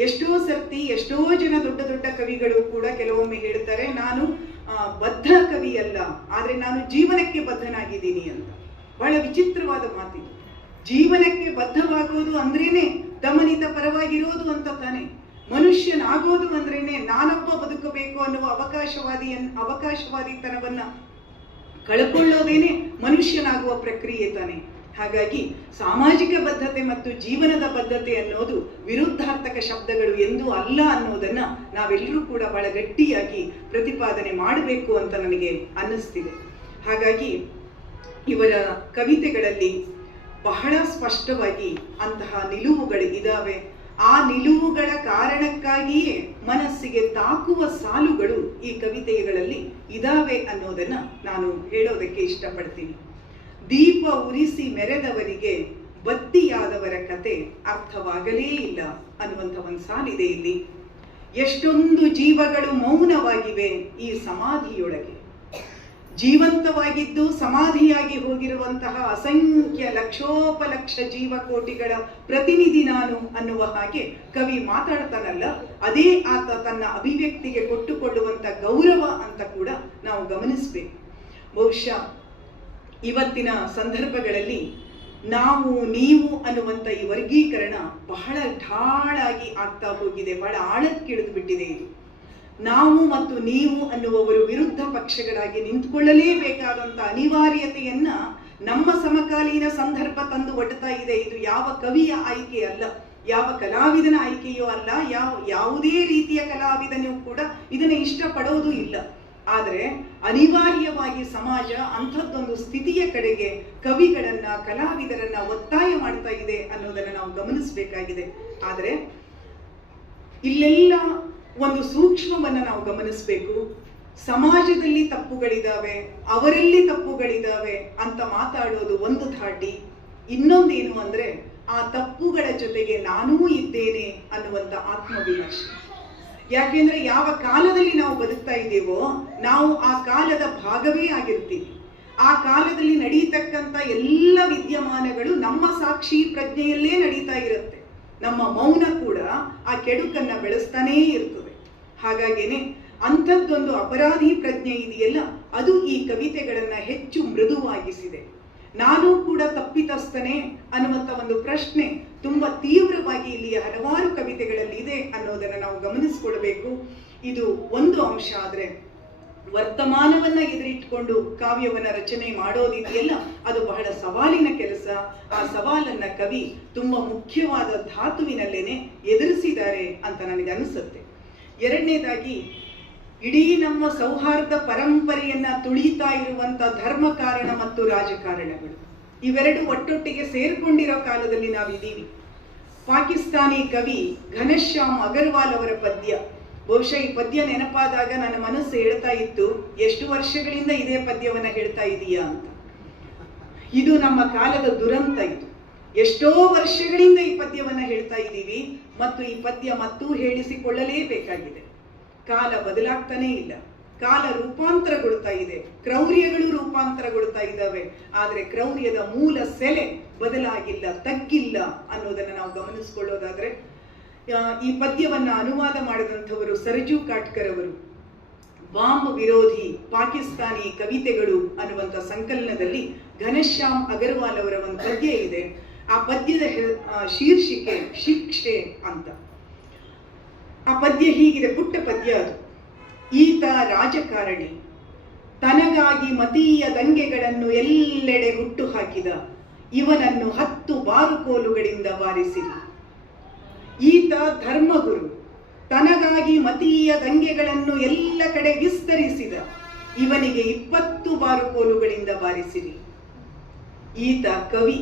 ಎಷ್ಟೋ ಸರ್ತಿ ಎಷ್ಟೋ ಜನ ದೊಡ್ಡ ದೊಡ್ಡ ಕವಿಗಳು ಕೂಡ ಕೆಲವೊಮ್ಮೆ ಹೇಳ್ತಾರೆ, ನಾನು ಬದ್ಧ ಕವಿ ಅಲ್ಲ, ಆದರೆ ನಾನು ಜೀವನಕ್ಕೆ ಬದ್ಧನಾಗಿದ್ದೀನಿ ಅಂತ. ಬಹಳ ವಿಚಿತ್ರವಾದ ಮಾತಿದು. ಜೀವನಕ್ಕೆ ಬದ್ಧವಾಗೋದು ಅಂದ್ರೇನೆ ದಮನಿತ ಪರವಾಗಿರೋದು ಅಂತ ತಾನೆ. ಮನುಷ್ಯನಾಗೋದು ಅಂದ್ರೇನೆ ನಾನೊಬ್ಬ ಬದುಕಬೇಕು ಅನ್ನುವ ಅವಕಾಶವಾದಿತನವನ್ನ ಕಳ್ಕೊಳ್ಳೋದೇನೆ ಮನುಷ್ಯನಾಗುವ ಪ್ರಕ್ರಿಯೆ ತಾನೆ. ಹಾಗಾಗಿ ಸಾಮಾಜಿಕ ಬದ್ಧತೆ ಮತ್ತು ಜೀವನದ ಬದ್ಧತೆ ಅನ್ನೋದು ವಿರುದ್ಧಾರ್ಥಕ ಶಬ್ದಗಳು ಎಂದೂ ಅಲ್ಲ ಅನ್ನೋದನ್ನ ನಾವೆಲ್ಲರೂ ಕೂಡ ಬಹಳ ಗಟ್ಟಿಯಾಗಿ ಪ್ರತಿಪಾದನೆ ಮಾಡಬೇಕು ಅಂತ ನನಗೆ ಅನ್ನಿಸ್ತಿದೆ. ಹಾಗಾಗಿ ಇವರ ಕವಿತೆಗಳಲ್ಲಿ ಬಹಳ ಸ್ಪಷ್ಟವಾಗಿ ಅಂತಹ ನಿಲುವುಗಳು ಇದಾವೆ. ಆ ನಿಲುವುಗಳ ಕಾರಣಕ್ಕಾಗಿಯೇ ಮನಸ್ಸಿಗೆ ತಾಕುವ ಸಾಲುಗಳು ಈ ಕವಿತೆಗಳಲ್ಲಿ ಇದಾವೆ ಅನ್ನೋದನ್ನ ನಾನು ಹೇಳೋದಕ್ಕೆ ಇಷ್ಟಪಡ್ತೀನಿ. ದೀಪ ಉರಿಸಿ ಮೆರೆದವರಿಗೆ ಬತ್ತಿಯಾದವರ ಕತೆ ಅರ್ಥವಾಗಲೇ ಇಲ್ಲ ಅನ್ನುವಂಥ ಒಂದು ಸಾಲಿದೆ ಇಲ್ಲಿ. ಎಷ್ಟೊಂದು ಜೀವಗಳು ಮೌನವಾಗಿವೆ ಈ ಸಮಾಧಿಯೊಳಗೆ. ಜೀವಂತವಾಗಿದ್ದು ಸಮಾಧಿಯಾಗಿ ಹೋಗಿರುವಂತಹ ಅಸಂಖ್ಯ ಲಕ್ಷೋಪಲಕ್ಷ ಜೀವಕೋಟಿಗಳ ಪ್ರತಿನಿಧಿ ನಾನು ಅನ್ನುವ ಹಾಗೆ ಕವಿ ಮಾತಾಡ್ತಾನಲ್ಲ, ಅದೇ ಆತ ತನ್ನ ಅಭಿವ್ಯಕ್ತಿಗೆ ಕೊಟ್ಟುಕೊಳ್ಳುವಂತ ಗೌರವ ಅಂತ ಕೂಡ ನಾವು ಗಮನಿಸಬೇಕು. ಬಹುಶಃ ಇವತ್ತಿನ ಸಂದರ್ಭಗಳಲ್ಲಿ ನಾವು ನೀವು ಅನ್ನುವಂಥ ಈ ವರ್ಗೀಕರಣ ಬಹಳ ಢಾಳಾಗಿ ಆಗ್ತಾ ಹೋಗಿದೆ, ಬಹಳ ಆಳಕ್ಕಿಳಿದು ಬಿಟ್ಟಿದೆ. ಇದು ನಾವು ಮತ್ತು ನೀವು ಅನ್ನುವವರು ವಿರುದ್ಧ ಪಕ್ಷಗಳಾಗಿ ನಿಂತುಕೊಳ್ಳಲೇಬೇಕಾದಂಥ ಅನಿವಾರ್ಯತೆಯನ್ನ ನಮ್ಮ ಸಮಕಾಲೀನ ಸಂದರ್ಭ ತಂದು ಒಡ್ತಾ ಇದೆ. ಇದು ಯಾವ ಕವಿಯ ಆಯ್ಕೆ ಅಲ್ಲ, ಯಾವ ಕಲಾವಿದನ ಆಯ್ಕೆಯೂ ಅಲ್ಲ, ಯಾವುದೇ ರೀತಿಯ ಕಲಾವಿದನೂ ಕೂಡ ಇದನ್ನ ಇಷ್ಟಪಡೋದು ಇಲ್ಲ. ಆದರೆ ಅನಿವಾರ್ಯವಾಗಿ ಸಮಾಜ ಅಂಥದ್ದೊಂದು ಸ್ಥಿತಿಯ ಕಡೆಗೆ ಕವಿಗಳನ್ನ, ಕಲಾವಿದರನ್ನ ಒತ್ತಾಯ ಮಾಡ್ತಾ ಇದೆ ಅನ್ನೋದನ್ನ ನಾವು ಗಮನಿಸಬೇಕಾಗಿದೆ. ಆದರೆ ಇಲ್ಲೆಲ್ಲ ಒಂದು ಸೂಕ್ಷ್ಮವನ್ನ ನಾವು ಗಮನಿಸಬೇಕು. ಸಮಾಜದಲ್ಲಿ ತಪ್ಪುಗಳಿದಾವೆ, ಅವರಲ್ಲಿ ತಪ್ಪುಗಳಿದಾವೆ ಅಂತ ಮಾತಾಡೋದು ಒಂದು ಧಾಟಿ. ಇನ್ನೊಂದೇನು ಅಂದ್ರೆ ಆ ತಪ್ಪುಗಳ ಜೊತೆಗೆ ನಾನೂ ಇದ್ದೇನೆ ಅನ್ನುವಂಥ ಆತ್ಮವಿಮರ್ಶೆ. ಯಾಕೆಂದ್ರೆ ಯಾವ ಕಾಲದಲ್ಲಿ ನಾವು ಬದುಕ್ತಾ ಇದ್ದೇವೋ ನಾವು ಆ ಕಾಲದ ಭಾಗವೇ ಆಗಿರ್ತೀವಿ. ಆ ಕಾಲದಲ್ಲಿ ನಡೀತಕ್ಕಂಥ ಎಲ್ಲ ವಿದ್ಯಮಾನಗಳು ನಮ್ಮ ಸಾಕ್ಷಿ ಪ್ರಜ್ಞೆಯಲ್ಲೇ ನಡೀತಾ ಇರುತ್ತೆ. ನಮ್ಮ ಮೌನ ಕೂಡ ಆ ಕೆಡುಕನ್ನ ಬೆಳೆಸ್ತಾನೇ ಇರ್ತದೆ. ಹಾಗಾಗೇನೆ ಅಂಥದ್ದೊಂದು ಅಪರಾಧಿ ಪ್ರಜ್ಞೆ ಇದೆಯಲ್ಲ, ಅದು ಈ ಕವಿತೆಗಳನ್ನ ಹೆಚ್ಚು ಮೃದುವಾಗಿಸಿದೆ. ನಾನು ಕೂಡ ತಪ್ಪಿತಸ್ಥನೇ ಅನ್ನುವಂಥ ಒಂದು ಪ್ರಶ್ನೆ ತುಂಬಾ ತೀವ್ರವಾಗಿ ಇಲ್ಲಿಯ ಹಲವಾರು ಕವಿತೆಗಳಲ್ಲಿ ಇದೆ ಅನ್ನೋದನ್ನ ನಾವು ಗಮನಿಸ್ಕೊಳ್ಬೇಕು. ಇದು ಒಂದು ಅಂಶ. ಆದ್ರೆ ವರ್ತಮಾನವನ್ನ ಎದುರಿಟ್ಕೊಂಡು ಕಾವ್ಯವನ್ನ ರಚನೆ ಮಾಡೋದಿದೆಯಲ್ಲ, ಅದು ಬಹಳ ಸವಾಲಿನ ಕೆಲಸ. ಆ ಸವಾಲನ್ನ ಕವಿ ತುಂಬಾ ಮುಖ್ಯವಾದ ಧಾತುವಿನಲ್ಲೇನೆ ಎದುರಿಸಿದ್ದಾರೆ ಅಂತ ನನಗೆ ಅನಿಸುತ್ತೆ. ಎರಡನೇದಾಗಿ, ಇಡೀ ನಮ್ಮ ಸೌಹಾರ್ದ ಪರಂಪರೆಯನ್ನ ತುಳಿತಾ ಇರುವಂತ ಧರ್ಮ ಕಾರಣ ಮತ್ತು ರಾಜಕಾರಣಗಳು ಇವೆರಡು ಒಟ್ಟೊಟ್ಟಿಗೆ ಸೇರ್ಕೊಂಡಿರೋ ಕಾಲದಲ್ಲಿ ನಾವಿದ್ದೀವಿ. ಪಾಕಿಸ್ತಾನಿ ಕವಿ ಘನಶ್ಯಾಮ್ ಅಗರ್ವಾಲ್ ಅವರ ಪದ್ಯ, ಬಹುಶಃ ಈ ಪದ್ಯ ನೆನಪಾದಾಗ ನನ್ನ ಮನಸ್ಸು ಹೇಳ್ತಾ ಇತ್ತು, ಎಷ್ಟು ವರ್ಷಗಳಿಂದ ಇದೇ ಪದ್ಯವನ್ನ ಹೇಳ್ತಾ ಇದೀಯಾ ಅಂತ. ಇದು ನಮ್ಮ ಕಾಲದ ದುರಂತ. ಇದು ಎಷ್ಟೋ ವರ್ಷಗಳಿಂದ ಈ ಪದ್ಯವನ್ನ ಹೇಳ್ತಾ ಇದ್ದೀವಿ ಮತ್ತು ಈ ಪದ್ಯ ಮತ್ತೂ ಹೇಳಿಸಿಕೊಳ್ಳಲೇಬೇಕಾಗಿದೆ. ಕಾಲ ಬದಲಾಗ್ತಾನೇ ಇಲ್ಲ, ಕಾಲ ರೂಪಾಂತರಗೊಳ್ತಾ ಇದೆ, ಕ್ರೌರ್ಯಗಳು ರೂಪಾಂತರಗೊಳ್ತಾ ಇದ್ದಾವೆ. ಆದ್ರೆ ಕ್ರೌರ್ಯದ ಮೂಲ ಸೆಲೆ ಬದಲಾಗಿಲ್ಲ, ತಗ್ಗಿಲ್ಲ ಅನ್ನೋದನ್ನ ನಾವು ಗಮನಿಸಿಕೊಳ್ಳೋದಾದ್ರೆ, ಈ ಪದ್ಯವನ್ನ ಅನುವಾದ ಮಾಡಿದಂಥವರು ಸರಜು ಕಾಟ್ಕರ್ ಅವರು ಬಾಂಬ್ ವಿರೋಧಿ ಪಾಕಿಸ್ತಾನಿ ಕವಿತೆಗಳು ಅನ್ನುವಂಥ ಸಂಕಲನದಲ್ಲಿ ಘನಶ್ಯಾಮ್ ಅಗರ್ವಾಲ್ ಅವರ ಒಂದು ಪದ್ಯ ಇದೆ. ಆ ಪದ್ಯದ ಶೀರ್ಷಿಕೆ ಶಿಕ್ಷೆ ಅಂತ. ಆ ಪದ್ಯ ಹೀಗಿದೆ, ಪುಟ್ಟ ಪದ್ಯ ಅದು. ಈತ ರಾಜಕಾರಣಿ, ತನಗಾಗಿ ಮತೀಯ ದಂಗೆಗಳನ್ನು ಎಲ್ಲೆಡೆ ಹುಟ್ಟು ಹಾಕಿದ, ಇವನನ್ನು 10 ಬಾರುಕೋಲುಗಳಿಂದ ಬಾರಿಸಿರಿ. ಈತ ಧರ್ಮಗುರು, ತನಗಾಗಿ ಮತೀಯ ದಂಗೆಗಳನ್ನು ಎಲ್ಲ ಕಡೆ ವಿಸ್ತರಿಸಿದ, ಇವನಿಗೆ 20 ಬಾರುಕೋಲುಗಳಿಂದ ಬಾರಿಸಿರಿ. ಈತ ಕವಿ,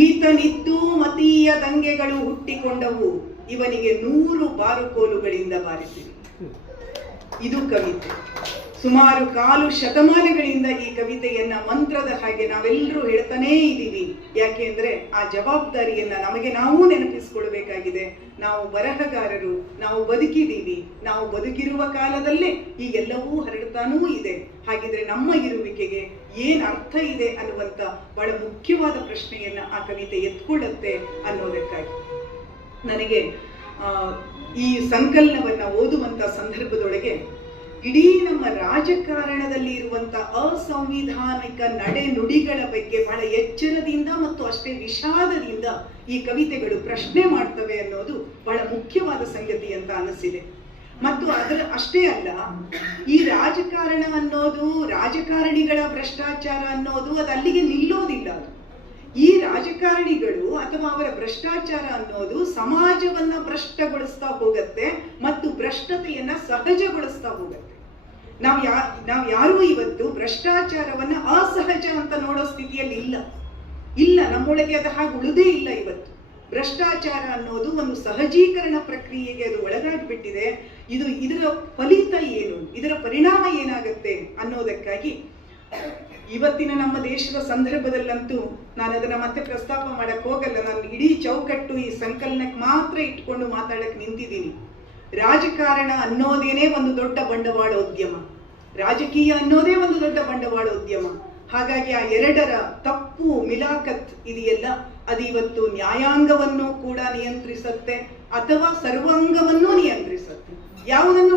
ಈತನಿದ್ದೂ ಮತೀಯ ದಂಗೆಗಳು ಹುಟ್ಟಿಕೊಂಡವು, ಇವನಿಗೆ 100 ಬಾರುಕೋಲುಗಳಿಂದ ಬಾರಿಸಿರಿ. ಇದು ಕವಿತೆ. ಸುಮಾರು 1/4 ಶತಮಾನಗಳಿಂದ ಈ ಕವಿತೆಯನ್ನ ಮಂತ್ರದ ಹಾಗೆ ನಾವೆಲ್ಲರೂ ಹೇಳ್ತಾನೇ ಇದ್ದೀವಿ. ಯಾಕೆಂದ್ರೆ ಆ ಜವಾಬ್ದಾರಿಯನ್ನ ನಮಗೆ ನಾವು ನೆನಪಿಸ್ಕೊಳ್ಬೇಕಾಗಿದೆ. ನಾವು ಬರಹಗಾರರು, ನಾವು ಬದುಕಿದ್ದೀವಿ, ನಾವು ಬದುಕಿರುವ ಕಾಲದಲ್ಲೇ ಈ ಎಲ್ಲವೂ ಹರಡ್ತಾನೂ ಇದೆ. ಹಾಗಿದ್ರೆ ನಮ್ಮ ಇರುವಿಕೆಗೆ ಏನ್ ಅರ್ಥ ಇದೆ ಅನ್ನುವಂತ ಬಹಳ ಮುಖ್ಯವಾದ ಪ್ರಶ್ನೆಯನ್ನ ಆ ಕವಿತೆ ಎತ್ಕೊಳ್ಳುತ್ತೆ ಅನ್ನೋದಕ್ಕಾಗಿ ನನಗೆ ಈ ಸಂಕಲನವನ್ನ ಓದುವಂತ ಸಂದರ್ಭದೊಳಗೆ ಇಡೀ ನಮ್ಮ ರಾಜಕಾರಣದಲ್ಲಿ ಇರುವಂತ ಅಸಂವಿಧಾನಿಕ ನಡೆ ನುಡಿಗಳ ಬಗ್ಗೆ ಬಹಳ ಎಚ್ಚರದಿಂದ ಮತ್ತು ಅಷ್ಟೇ ವಿಷಾದದಿಂದ ಈ ಕವಿತೆಗಳು ಪ್ರಶ್ನೆ ಮಾಡ್ತವೆ ಅನ್ನೋದು ಬಹಳ ಮುಖ್ಯವಾದ ಸಂಗತಿ ಅಂತ ಅನಿಸಿದೆ. ಮತ್ತು ಅದರ ಅಷ್ಟೇ ಅಲ್ಲ, ಈ ರಾಜಕಾರಣ ಅನ್ನೋದು, ರಾಜಕಾರಣಿಗಳ ಭ್ರಷ್ಟಾಚಾರ ಅನ್ನೋದು ಅದು ಅಲ್ಲಿಗೆ ನಿಲ್ಲೋದಿಲ್ಲ. ಅದು ಈ ರಾಜಕಾರಣಿಗಳು ಅಥವಾ ಅವರ ಭ್ರಷ್ಟಾಚಾರ ಅನ್ನೋದು ಸಮಾಜವನ್ನ ಭ್ರಷ್ಟಗೊಳಿಸ್ತಾ ಹೋಗುತ್ತೆ ಮತ್ತು ಭ್ರಷ್ಟತೆಯನ್ನ ಸಹಜಗೊಳಿಸ್ತಾ ಹೋಗುತ್ತೆ. ನಾವ್ ಯಾರೂ ಇವತ್ತು ಭ್ರಷ್ಟಾಚಾರವನ್ನ ಅಸಹಜ ಅಂತ ನೋಡೋ ಸ್ಥಿತಿಯಲ್ಲಿ ಇಲ್ಲ. ನಮ್ಮೊಳಗೆ ಅದು ಹಾಗೆ ಉಳಿದೇ ಇಲ್ಲ. ಇವತ್ತು ಭ್ರಷ್ಟಾಚಾರ ಅನ್ನೋದು ಒಂದು ಸಹಜೀಕರಣ ಪ್ರಕ್ರಿಯೆಗೆ ಅದು ಒಳಗಾಗ್ಬಿಟ್ಟಿದೆ. ಇದರ ಫಲಿತ ಏನು, ಇದರ ಪರಿಣಾಮ ಏನಾಗುತ್ತೆ ಅನ್ನೋದಕ್ಕಾಗಿ ಇವತ್ತಿನ ನಮ್ಮ ದೇಶದ ಸಂದರ್ಭದಲ್ಲಂತೂ ನಾನು ಅದನ್ನ ಮತ್ತೆ ಪ್ರಸ್ತಾಪ ಮಾಡಕ್ ಹೋಗಲ್ಲ. ನಾನು ಇಡೀ ಚೌಕಟ್ಟು ಈ ಸಂಕಲನಕ್ಕೆ ಮಾತ್ರ ಇಟ್ಕೊಂಡು ಮಾತಾಡಕ್ ನಿಂತಿದ್ದೀನಿ. ರಾಜಕಾರಣ ಅನ್ನೋದೇನೆ ಒಂದು ದೊಡ್ಡ ಬಂಡವಾಳೋದ್ಯಮ, ರಾಜಕೀಯ ಅನ್ನೋದೇ ಒಂದು ದೊಡ್ಡ ಬಂಡವಾಳೋದ್ಯಮ. ಹಾಗಾಗಿ ಆ ಎರಡರ ತಪ್ಪು ಮಿಲಾಕತ್ ಇದೆಯಲ್ಲ, ಅದು ಇವತ್ತು ನ್ಯಾಯಾಂಗವನ್ನು ಕೂಡ ನಿಯಂತ್ರಿಸುತ್ತೆ ಅಥವಾ ಸರ್ವಾಂಗವನ್ನು ನಿಯಂತ್ರಿಸುತ್ತೆ. ಯಾವುದನ್ನು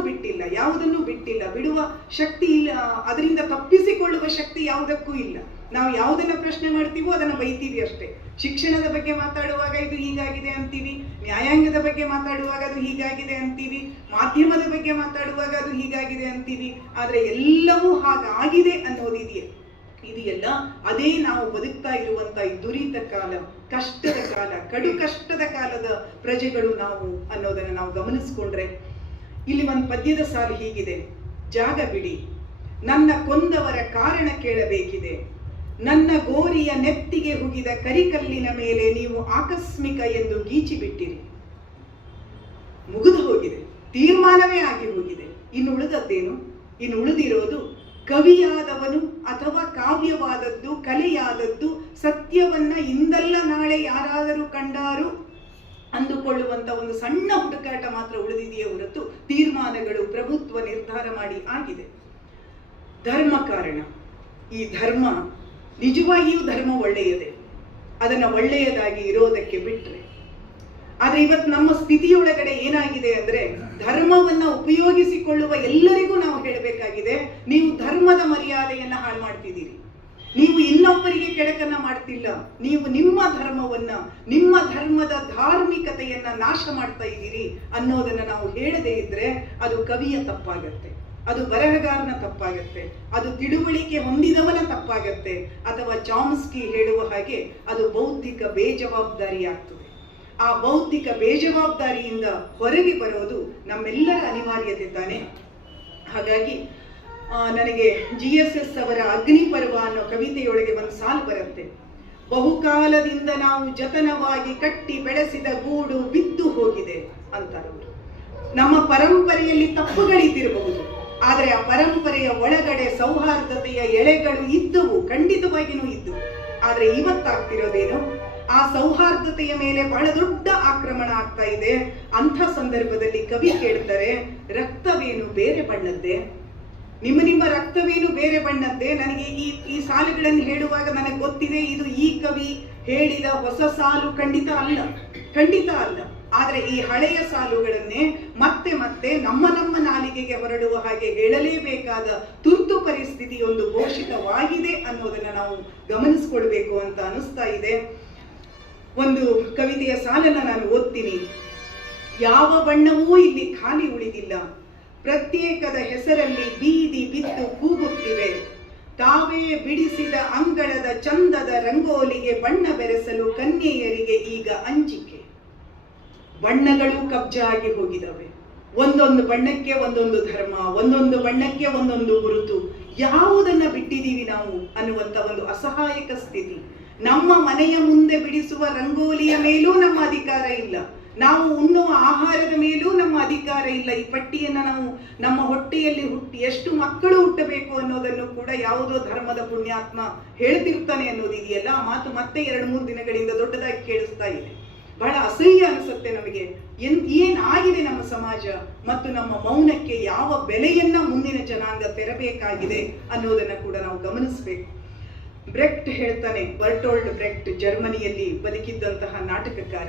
ಬಿಟ್ಟಿಲ್ಲ, ಬಿಡುವ ಶಕ್ತಿ ಇಲ್ಲ, ಅದರಿಂದ ತಪ್ಪಿಸಿಕೊಳ್ಳುವ ಶಕ್ತಿ ಯಾವುದಕ್ಕೂ ಇಲ್ಲ. ನಾವು ಯಾವುದನ್ನ ಪ್ರಶ್ನೆ ಮಾಡ್ತೀವೋ ಅದನ್ನ ಬೈತೀವಿ ಅಷ್ಟೇ. ಶಿಕ್ಷಣದ ಬಗ್ಗೆ ಮಾತಾಡುವಾಗ ಇದು ಹೀಗಾಗಿದೆ ಅಂತೀವಿ, ನ್ಯಾಯಾಂಗದ ಬಗ್ಗೆ ಮಾತಾಡುವಾಗ ಅದು ಹೀಗಾಗಿದೆ ಅಂತೀವಿ, ಮಾಧ್ಯಮದ ಬಗ್ಗೆ ಮಾತಾಡುವಾಗ ಅದು ಹೀಗಾಗಿದೆ ಅಂತೀವಿ. ಆದ್ರೆ ಎಲ್ಲವೂ ಹಾಗಾಗಿದೆ ಇದೆಯಲ್ಲ, ಅದೇ ನಾವು ಬದುಕ್ತಾ ಇರುವಂತ ಈ ದುರಿತ ಕಾಲ, ಕಷ್ಟದ ಕಾಲ, ಕಡು ಕಷ್ಟದ ಕಾಲದ ಪ್ರಜೆಗಳು ನಾವು ಅನ್ನೋದನ್ನ ನಾವು ಗಮನಿಸ್ಕೊಂಡ್ರೆ, ಇಲ್ಲಿ ಒಂದು ಪದ್ಯದ ಸಾಲು ಹೀಗಿದೆ: ಜಾಗ ಬಿಡಿ, ನನ್ನ ಕೊಂದವರ ಕಾರಣ ಕೇಳಬೇಕಿದೆ, ನನ್ನ ಗೋರಿಯ ನೆತ್ತಿಗೆ ಹುಗಿದ ಕರಿಕಲ್ಲಿನ ಮೇಲೆ ನೀವು ಆಕಸ್ಮಿಕ ಎಂದು ಗೀಚಿ ಬಿಟ್ಟಿರಿ. ಮುಗಿದು ಹೋಗಿದೆ, ತೀರ್ಮಾನವೇ ಆಗಿ ಹೋಗಿದೆ. ಇನ್ನು ಉಳಿದದ್ದೇನು? ಇನ್ನು ಉಳಿದಿರೋದು ಕವಿಯಾದವನು ಅಥವಾ ಕಾವ್ಯವಾದದ್ದು, ಕಲೆಯಾದದ್ದು ಸತ್ಯವನ್ನ ಇಂದಲ್ಲ ನಾಳೆ ಯಾರಾದರೂ ಕಂಡಾರು ಅಂದುಕೊಳ್ಳುವಂತ ಒಂದು ಸಣ್ಣ ಹುಡುಕಾಟ ಮಾತ್ರ ಉಳಿದಿದೆಯೇ ಹೊರತು ತೀರ್ಮಾನಗಳು ಪ್ರಭುತ್ವ ನಿರ್ಧಾರ ಮಾಡಿ ಆಗಿದೆ. ಧರ್ಮ ಕಾರಣ, ಈ ಧರ್ಮ ನಿಜವಾಗಿಯೂ ಧರ್ಮ ಒಳ್ಳೆಯದೇ, ಅದನ್ನು ಒಳ್ಳೆಯದಾಗಿ ಇರೋದಕ್ಕೆ ಬಿಟ್ರೆ. ಆದ್ರೆ ಇವತ್ತು ನಮ್ಮ ಸ್ಥಿತಿಯೊಳಗಡೆ ಏನಾಗಿದೆ ಅಂದ್ರೆ, ಧರ್ಮವನ್ನ ಉಪಯೋಗಿಸಿಕೊಳ್ಳುವ ಎಲ್ಲರಿಗೂ ನಾವು ಹೇಳಬೇಕಾಗಿದೆ, ನೀವು ಧರ್ಮದ ಮರ್ಯಾದೆಯನ್ನ ಹಾಳು ಮಾಡ್ತಿದ್ದೀರಿ, ನೀವು ಇನ್ನೊಬ್ಬರಿಗೆ ಕೆಡಕನ್ನ ಮಾಡ್ತಿಲ್ಲ, ನೀವು ನಿಮ್ಮ ಧರ್ಮವನ್ನ, ನಿಮ್ಮ ಧರ್ಮದ ಧಾರ್ಮಿಕತೆಯನ್ನ ನಾಶ ಮಾಡ್ತಾ ಇದ್ದೀರಿ ಅನ್ನೋದನ್ನ ನಾವು ಹೇಳದೇ ಇದ್ರೆ ಅದು ಕವಿಯ ತಪ್ಪಾಗತ್ತೆ, ಅದು ಬರಹಗಾರನ ತಪ್ಪಾಗತ್ತೆ, ಅದು ತಿಳುವಳಿಕೆ ಹೊಂದಿದವನ ತಪ್ಪಾಗತ್ತೆ, ಅಥವಾ ಚಾಮ್ಸ್ಕಿ ಹೇಳುವ ಹಾಗೆ ಅದು ಬೌದ್ಧಿಕ ಬೇಜವಾಬ್ದಾರಿ ಆಗ್ತದೆ. ಆ ಬೌದ್ಧಿಕ ಬೇಜವಾಬ್ದಾರಿಯಿಂದ ಹೊರಗೆ ಬರೋದು ನಮ್ಮೆಲ್ಲರ ಅನಿವಾರ್ಯತೆ ತಾನೆ. ಹಾಗಾಗಿ ನನಗೆ GSS ಅವರ ಅಗ್ನಿಪರ್ವ ಅನ್ನೋ ಕವಿತೆಯೊಳಗೆ ಒಂದು ಸಾಲು ಬರುತ್ತೆ. ಬಹುಕಾಲದಿಂದ ನಾವು ಜತನವಾಗಿ ಕಟ್ಟಿ ಬೆಳೆಸಿದ ಗೂಡು ಬಿದ್ದು ಹೋಗಿದೆ ಅಂತಾರವರು. ನಮ್ಮ ಪರಂಪರೆಯಲ್ಲಿ ತಪ್ಪುಗಳಿದ್ದಿರಬಹುದು, ಆದರೆ ಆ ಪರಂಪರೆಯ ಒಳಗಡೆ ಸೌಹಾರ್ದತೆಯ ಎಳೆಗಳು ಇದ್ದವು, ಖಂಡಿತವಾಗಿಯೂ ಇದ್ದವು. ಆದ್ರೆ ಇವತ್ತಾಗ್ತಿರೋದೇನು, ಆ ಸೌಹಾರ್ದತೆಯ ಮೇಲೆ ಬಹಳ ದೊಡ್ಡ ಆಕ್ರಮಣ ಆಗ್ತಾ ಇದೆ. ಅಂಥ ಸಂದರ್ಭದಲ್ಲಿ ಕವಿ ಕೇಳ್ತಾರೆ, ರಕ್ತವೇನು ಬೇರೆ ಬಣ್ಣದ್ದೇ, ನಿಮ್ಮ ರಕ್ತವೇನು ಬೇರೆ ಬಣ್ಣದ್ದೇ. ನನಗೆ ಈ ಸಾಲುಗಳನ್ನು ಹೇಳುವಾಗ ನನಗೆ ಗೊತ್ತಿದೆ, ಇದು ಈ ಕವಿ ಹೇಳಿದ ಹೊಸ ಸಾಲು ಖಂಡಿತ ಅಲ್ಲ. ಆದ್ರೆ ಈ ಹಳೆಯ ಸಾಲುಗಳನ್ನೇ ಮತ್ತೆ ಮತ್ತೆ ನಮ್ಮ ನಾಲಿಗೆಗೆ ಹೊರಡುವ ಹಾಗೆ ಹೇಳಲೇಬೇಕಾದ ತುರ್ತು ಪರಿಸ್ಥಿತಿ ಒಂದು ಘೋಷಿತವಾಗಿದೆ ಅನ್ನೋದನ್ನ ನಾವು ಗಮನಿಸ್ಕೊಳ್ಬೇಕು ಅಂತ ಅನಿಸ್ತಾ ಇದೆ. ಒಂದು ಕವಿತೆಯ ಸಾಲನ್ನ ನಾನು ಓದ್ತೀನಿ. ಯಾವ ಬಣ್ಣವೂ ಇಲ್ಲಿ ಖಾಲಿ ಉಳಿದಿಲ್ಲ, ಪ್ರತ್ಯೇಕದ ಹೆಸರಲ್ಲಿ ಬೀದಿ ಬಿದ್ದು ಕೂಗುತ್ತಿವೆ, ತಾವೇ ಬಿಡಿಸಿದ ಅಂಗಳದ ಚಂದದ ರಂಗೋಲಿಗೆ ಬಣ್ಣ ಬೆರೆಸಲು ಕನ್ಯೆಯರಿಗೆ ಈಗ ಅಂಜಿಕೆ. ಬಣ್ಣಗಳು ಕಬ್ಜಾಗಿ ಹೋಗಿದವೆ, ಒಂದೊಂದು ಬಣ್ಣಕ್ಕೆ ಒಂದೊಂದು ಧರ್ಮ, ಒಂದೊಂದು ಬಣ್ಣಕ್ಕೆ ಒಂದೊಂದು ಗುರುತು. ಯಾವುದನ್ನ ಬಿಟ್ಟಿದ್ದೀವಿ ನಾವು ಅನ್ನುವಂತ ಒಂದು ಅಸಹಾಯಕ ಸ್ಥಿತಿ. ನಮ್ಮ ಮನೆಯ ಮುಂದೆ ಬಿಡಿಸುವ ರಂಗೋಲಿಯ ಮೇಲೂ ನಮ್ಮ ಅಧಿಕಾರ ಇಲ್ಲ, ನಾವು ಉಣ್ಣುವ ಆಹಾರದ ಮೇಲೂ ನಮ್ಮ ಅಧಿಕಾರ ಇಲ್ಲ. ಈ ಪಟ್ಟಿಯನ್ನ ನಾವು ನಮ್ಮ ಹೊಟ್ಟೆಯಲ್ಲಿ ಹುಟ್ಟಿ ಎಷ್ಟು ಮಕ್ಕಳು ಹುಟ್ಟಬೇಕು ಅನ್ನೋದನ್ನು ಕೂಡ ಯಾವುದೋ ಧರ್ಮದ ಪುಣ್ಯಾತ್ಮ ಹೇಳ್ತಿರ್ತಾನೆ ಅನ್ನೋದಿದೆಯಲ್ಲ, ಆ ಮಾತು ಮತ್ತೆ 2-3 ದಿನಗಳಿಂದ ದೊಡ್ಡದಾಗಿ ಕೇಳಿಸ್ತಾ ಇದೆ. ಬಹಳ ಅಸಹ್ಯ ಅನಿಸುತ್ತೆ ನಮಗೆ. ಏನಾಗಿದೆ ನಮ್ಮ ಸಮಾಜ ಮತ್ತು ನಮ್ಮ ಮೌನಕ್ಕೆ ಯಾವ ಬೆಲೆಯನ್ನ ಮುಂದಿನ ಜನಾಂಗ ತೆರಬೇಕಾಗಿದೆ ಅನ್ನೋದನ್ನ ಕೂಡ ನಾವು ಗಮನಿಸಬೇಕು. ಬ್ರೆಕ್ಟ್ ಹೇಳ್ತಾನೆ, ಬರ್ಟೋಲ್ಡ್ ಬ್ರೆಕ್ಟ್ ಜರ್ಮನಿಯಲ್ಲಿ ಬದುಕಿದ್ದಂತಹ ನಾಟಕಕಾರ.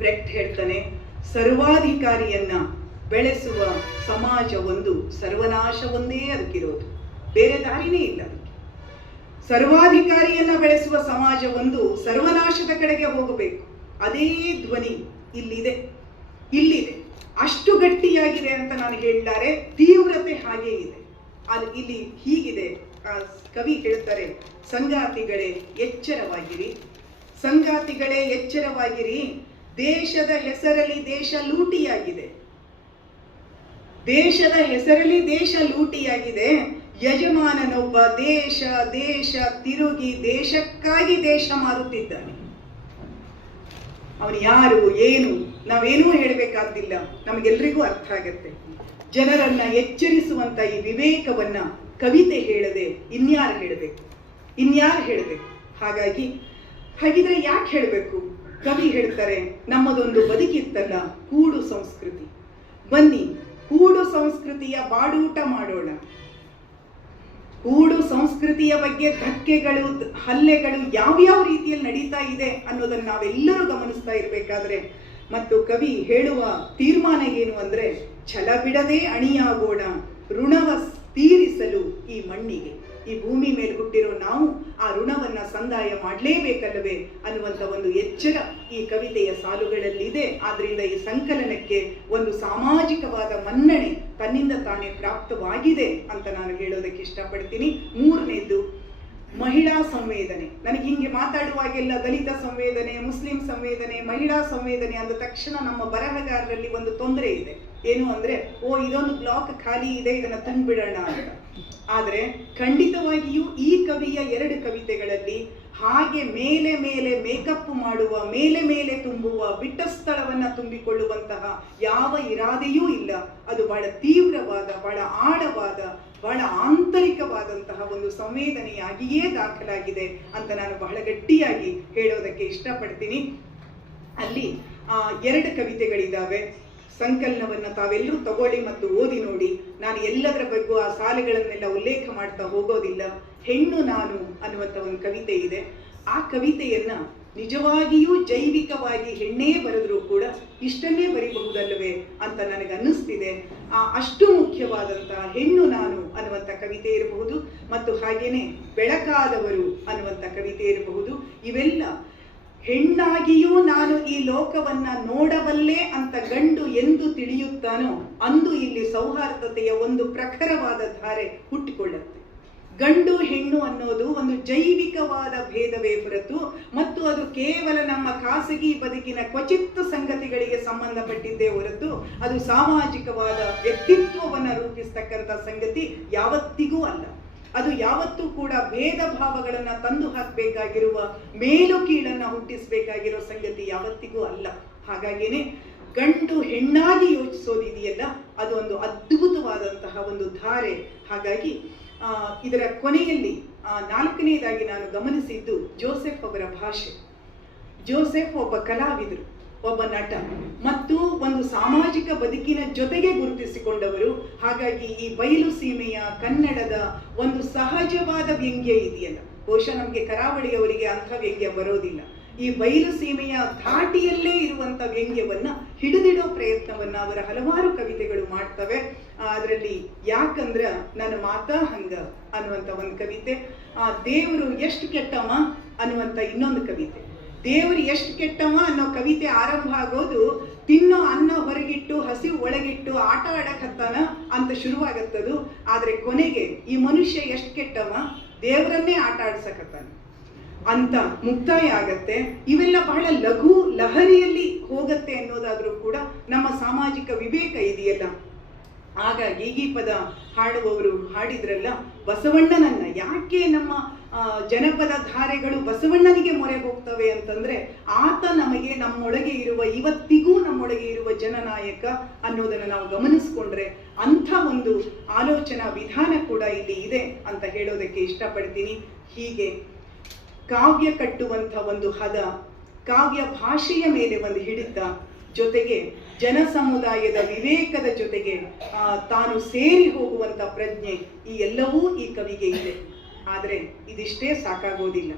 ಬ್ರೆಕ್ಟ್ ಹೇಳ್ತಾನೆ, ಸರ್ವಾಧಿಕಾರಿಯನ್ನ ಬೆಳೆಸುವ ಸಮಾಜ ಒಂದು, ಸರ್ವನಾಶ ಒಂದೇ ಅದಕ್ಕಿರೋದು, ಬೇರೆ ದಾರಿನೇ ಇಲ್ಲ ಅದಕ್ಕೆ. ಸರ್ವಾಧಿಕಾರಿಯನ್ನ ಬೆಳೆಸುವ ಸಮಾಜ ಒಂದು ಸರ್ವನಾಶದ ಕಡೆಗೆ ಹೋಗಬೇಕು. ಅದೇ ಧ್ವನಿ ಇಲ್ಲಿದೆ. ಅಷ್ಟು ಗಟ್ಟಿಯಾಗಿದೆ ಅಂತ ನಾನು ಹೇಳಲಾರೆ, ತೀವ್ರತೆ ಹಾಗೇ ಇದೆ. ಇಲ್ಲಿ ಹೀಗಿದೆ, ಕವಿ ಹೇಳ್ತಾರೆ, ಸಂಗಾತಿಗಳೇ ಎಚ್ಚರವಾಗಿರಿ, ಸಂಗಾತಿಗಳೇ ಎಚ್ಚರವಾಗಿರಿ, ದೇಶದ ಹೆಸರಲ್ಲಿ ದೇಶ ಲೂಟಿಯಾಗಿದೆ, ದೇಶದ ಹೆಸರಲ್ಲಿ ದೇಶ ಲೂಟಿಯಾಗಿದೆ. ಯಜಮಾನನೊಬ್ಬ ದೇಶ ದೇಶ ತಿರುಗಿ ದೇಶಕ್ಕಾಗಿ ದೇಶ ಮಾರುತ್ತಿದ್ದಾನೆ. ಅವನು ಯಾರು ಏನು ನಾವೇನೂ ಹೇಳಬೇಕಾದ್ದಿಲ್ಲ, ನಮಗೆಲ್ರಿಗೂ ಅರ್ಥ ಆಗತ್ತೆ. ಜನರನ್ನ ಎಚ್ಚರಿಸುವಂತ ಈ ವಿವೇಕವನ್ನ ಕವಿತೆ ಹೇಳದೆ ಇನ್ಯಾರು ಹೇಳಬೇಕು? ಹಾಗಿದ್ರೆ ಯಾಕೆ ಹೇಳಬೇಕು? ಕವಿ ಹೇಳ್ತಾರೆ, ನಮ್ಮದೊಂದು ಬದುಕಿತ್ತಲ್ಲ ಕೂಡು ಸಂಸ್ಕೃತಿ, ಬನ್ನಿ ಕೂಡು ಸಂಸ್ಕೃತಿಯ ಬಾಡೂಟ ಮಾಡೋಣ. ಕೂಡು ಸಂಸ್ಕೃತಿಯ ಬಗ್ಗೆ ಧಕ್ಕೆಗಳು, ಹಲ್ಲೆಗಳು ಯಾವ್ಯಾವ ರೀತಿಯಲ್ಲಿ ನಡೀತಾ ಇದೆ ಅನ್ನೋದನ್ನ ನಾವೆಲ್ಲರೂ ಗಮನಿಸ್ತಾ ಇರ್ಬೇಕಾದ್ರೆ, ಮತ್ತು ಕವಿ ಹೇಳುವ ತೀರ್ಮಾನ ಏನು ಅಂದ್ರೆ, ಛಲ ಬಿಡದೆ ಅಣಿಯಾಗೋಣ, ಋಣವ ತೀರಿಸಲು ಈ ಮಣ್ಣಿಗೆ, ಈ ಭೂಮಿ ಮೇಲೆ ಹುಟ್ಟಿರೋ ನಾವು ಆ ಋಣವನ್ನ ಸಂದಾಯ ಮಾಡಲೇಬೇಕಲ್ಲವೇ ಅನ್ನುವಂಥ ಒಂದು ಎಚ್ಚರ ಈ ಕವಿತೆಯ ಸಾಲುಗಳಲ್ಲಿದೆ. ಆದ್ರಿಂದ ಈ ಸಂಕಲನಕ್ಕೆ ಒಂದು ಸಾಮಾಜಿಕವಾದ ಮನ್ನಣೆ ತನ್ನಿಂದ ತಾನೇ ಪ್ರಾಪ್ತವಾಗಿದೆ ಅಂತ ನಾನು ಹೇಳೋದಕ್ಕೆ ಇಷ್ಟಪಡ್ತೀನಿ. 3ನೇದು ಮಹಿಳಾ ಸಂವೇದನೆ. ನನಗೆ ಹಿಂಗೆ ಮಾತಾಡುವಾಗೆಲ್ಲ ದಲಿತ ಸಂವೇದನೆ, ಮುಸ್ಲಿಂ ಸಂವೇದನೆ, ಮಹಿಳಾ ಸಂವೇದನೆ ಅಂದ ತಕ್ಷಣ ನಮ್ಮ ಬರಹಗಾರರಲ್ಲಿ ಒಂದು ತೊಂದರೆ ಇದೆ. ಏನು ಅಂದ್ರೆ, ಇದೊಂದು ಬ್ಲಾಕ್ ಖಾಲಿ ಇದೆ, ಇದನ್ನ ತಂದ್ಬಿಡೋಣ ಅಂತ. ಆದ್ರೆ ಖಂಡಿತವಾಗಿಯೂ ಈ ಕವಿಯ 2 ಕವಿತೆಗಳಲ್ಲಿ ಹಾಗೆ ಮೇಲೆ ಮೇಲೆ ಮೇಕಪ್ ಮಾಡುವ, ಮೇಲೆ ಮೇಲೆ ತುಂಬುವ, ಬಿಟ್ಟ ಸ್ಥಳವನ್ನ ತುಂಬಿಕೊಳ್ಳುವಂತಹ ಯಾವ ಇರಾದೆಯೂ ಇಲ್ಲ. ಅದು ಬಹಳ ತೀವ್ರವಾದ, ಬಹಳ ಆಳವಾದ, ಬಹಳ ಆಂತರಿಕವಾದಂತಹ ಒಂದು ಸಂವೇದನೆಯಾಗಿಯೇ ದಾಖಲಾಗಿದೆ ಅಂತ ನಾನು ಬಹಳ ಗಟ್ಟಿಯಾಗಿ ಹೇಳೋದಕ್ಕೆ ಇಷ್ಟಪಡ್ತೀನಿ. ಅಲ್ಲಿ 2 ಕವಿತೆಗಳಿದ್ದಾವೆ. ಸಂಕಲನವನ್ನ ತಾವೆಲ್ಲರೂ ತಗೊಳ್ಳಿ ಮತ್ತು ಓದಿ ನೋಡಿ. ನಾನು ಎಲ್ಲದರ ಬಗ್ಗೆ ಆ ಸಾಲುಗಳನ್ನೆಲ್ಲ ಉಲ್ಲೇಖ ಮಾಡ್ತಾ ಹೋಗೋದಿಲ್ಲ. ಹೆಣ್ಣು ನಾನು ಅನ್ನುವಂಥ ಒಂದು ಕವಿತೆ ಇದೆ. ಆ ಕವಿತೆಯನ್ನ ನಿಜವಾಗಿಯೂ ಜೈವಿಕವಾಗಿ ಹೆಣ್ಣೇ ಬರೆದರೂ ಕೂಡ ಇಷ್ಟನ್ನೇ ಬರೀಬಹುದಲ್ಲವೇ ಅಂತ ನನಗೆ ಅನ್ನಿಸ್ತಿದೆ. ಅಷ್ಟು ಮುಖ್ಯವಾದಂತಹ ಹೆಣ್ಣು ನಾನು ಅನ್ನುವಂಥ ಕವಿತೆ ಇರಬಹುದು, ಮತ್ತು ಹಾಗೇನೆ ಬೆಳಕಾದವರು ಅನ್ನುವಂಥ ಕವಿತೆ ಇರಬಹುದು. ಇವೆಲ್ಲ ಹೆಣ್ಣಾಗಿಯೂ ನಾನು ಈ ಲೋಕವನ್ನ ನೋಡಬಲ್ಲೆ ಅಂತ ಗಂಡು ಎಂದು ತಿಳಿಯುತ್ತಾನೋ ಅಂದು ಇಲ್ಲಿ ಸೌಹಾರ್ದತೆಯ ಒಂದು ಪ್ರಖರವಾದ ಧಾರೆ ಹುಟ್ಟಿಕೊಳ್ಳುತ್ತೆ. ಗಂಡು ಹೆಣ್ಣು ಅನ್ನೋದು ಒಂದು ಜೈವಿಕವಾದ ಭೇದವೇ ಹೊರತು ಮತ್ತು ಅದು ಕೇವಲ ನಮ್ಮ ಖಾಸಗಿ ಬದುಕಿನ ಕ್ವಚಿತ್ ಸಂಗತಿಗಳಿಗೆ ಸಂಬಂಧಪಟ್ಟಿದ್ದೇ ಹೊರತು ಅದು ಸಾಮಾಜಿಕವಾದ ವ್ಯಕ್ತಿತ್ವವನ್ನು ರೂಪಿಸ್ತಕ್ಕಂಥ ಸಂಗತಿ ಯಾವತ್ತಿಗೂ ಅಲ್ಲ. ಅದು ಯಾವತ್ತೂ ಕೂಡ ಭೇದ ಭಾವಗಳನ್ನ ತಂದು ಹಾಕಬೇಕಾಗಿರುವ, ಮೇಲು ಕೀಳನ್ನ ಹುಟ್ಟಿಸಬೇಕಾಗಿರೋ ಸಂಗತಿ ಯಾವತ್ತಿಗೂ ಅಲ್ಲ. ಹಾಗಾಗಿನೇ ಗಂಡು ಹೆಣ್ಣಾಗಿ ಯೋಚಿಸೋದಿದೆಯಲ್ಲ, ಅದು ಒಂದು ಅದ್ಭುತವಾದಂತಹ ಒಂದು ಧಾರೆ. ಹಾಗಾಗಿ ಇದರ ಕೊನೆಯಲ್ಲಿ ನಾಲ್ಕನೇದಾಗಿ ನಾನು ಗಮನಿಸಿದ್ದು ಜೋಸೆಫ್ ಅವರ ಭಾಷೆ. ಜೋಸೆಫ್ ಒಬ್ಬ ಕಲಾವಿದರು, ಒಬ್ಬ ನಟ ಮತ್ತು ಒಂದು ಸಾಮಾಜಿಕ ಬದುಕಿನ ಜೊತೆಗೆ ಗುರುತಿಸಿಕೊಂಡವರು. ಹಾಗಾಗಿ ಈ ಬಯಲು ಸೀಮೆಯ ಕನ್ನಡದ ಒಂದು ಸಹಜವಾದ ವ್ಯಂಗ್ಯ ಇದೆಯಲ್ಲ, ಬಹುಶಃ ನಮಗೆ ಕರಾವಳಿಯವರಿಗೆ ಅಂಥ ವ್ಯಂಗ್ಯ ಬರೋದಿಲ್ಲ. ಈ ಬಯಲು ಸೀಮೆಯ ಧಾಟಿಯಲ್ಲೇ ಇರುವಂಥ ವ್ಯಂಗ್ಯವನ್ನ ಹಿಡಿದಿಡೋ ಪ್ರಯತ್ನವನ್ನ ಅವರ ಹಲವಾರು ಕವಿತೆಗಳು ಮಾಡ್ತವೆ. ಅದರಲ್ಲಿ ಯಾಕಂದ್ರ ನನ್ನ ಮಾತಾ ಹಂಗ ಅನ್ನುವಂಥ ಒಂದು ಕವಿತೆ, ದೇವರು ಎಷ್ಟು ಕೆಟ್ಟವ ಅನ್ನುವಂಥ ಇನ್ನೊಂದು ಕವಿತೆ. ದೇವರು ಎಷ್ಟು ಕೆಟ್ಟವ ಅನ್ನೋ ಕವಿತೆ ಆರಂಭ ಆಗೋದು ತಿನ್ನೋ ಅನ್ನ ಹೊರಗಿಟ್ಟು ಹಸಿವು ಒಳಗಿಟ್ಟು ಆಟ ಆಡಕತ್ತಾನ ಅಂತ ಶುರುವಾಗತ್ತದು. ಆದ್ರೆ ಕೊನೆಗೆ ಈ ಮನುಷ್ಯ ಎಷ್ಟು ಕೆಟ್ಟವ, ದೇವರನ್ನೇ ಆಟ ಆಡ್ಸಕತ್ತಾನ ಅಂತ ಮುಕ್ತಾಯ ಆಗತ್ತೆ. ಇವೆಲ್ಲ ಬಹಳ ಲಘು ಲಹರಿಯಲ್ಲಿ ಹೋಗತ್ತೆ ಅನ್ನೋದಾದ್ರೂ ಕೂಡ ನಮ್ಮ ಸಾಮಾಜಿಕ ವಿವೇಕ ಇದೆಯಲ್ಲ. ಹಾಗಾಗಿ ಈ ಪದ ಹಾಡುವವರು ಹಾಡಿದ್ರಲ್ಲ, ಬಸವಣ್ಣನನ್ನ ಯಾಕೆ ನಮ್ಮ ಜನಪದ ಧಾರೆಗಳು ಬಸವಣ್ಣನಿಗೆ ಮೊರೆ ಹೋಗ್ತವೆ ಅಂತಂದ್ರೆ, ಆತ ನಮಗೆ ನಮ್ಮೊಳಗೆ ಇರುವ, ಇವತ್ತಿಗೂ ನಮ್ಮೊಳಗೆ ಇರುವ ಜನನಾಯಕ ಅನ್ನೋದನ್ನು ನಾವು ಗಮನಿಸ್ಕೊಂಡ್ರೆ ಅಂಥ ಒಂದು ಆಲೋಚನಾ ವಿಧಾನ ಕೂಡ ಇಲ್ಲಿ ಇದೆ ಅಂತ ಹೇಳೋದಕ್ಕೆ ಇಷ್ಟಪಡ್ತೀನಿ. ಹೀಗೆ ಕಾವ್ಯ ಕಟ್ಟುವಂಥ ಒಂದು ಹದ, ಕಾವ್ಯ ಭಾಷೆಯ ಮೇಲೆ ಒಂದು ಹಿಡಿತ, ಜೊತೆಗೆ ಜನ ಸಮುದಾಯದ ವಿವೇಕದ ಜೊತೆಗೆ ತಾನು ಸೇರಿ ಹೋಗುವಂಥ ಪ್ರಜ್ಞೆ, ಈ ಎಲ್ಲವೂ ಈ ಕವಿಗೆ ಇದೆ. ಆದರೆ ಇದಿಷ್ಟೇ ಸಾಕಾಗೋದಿಲ್ಲ,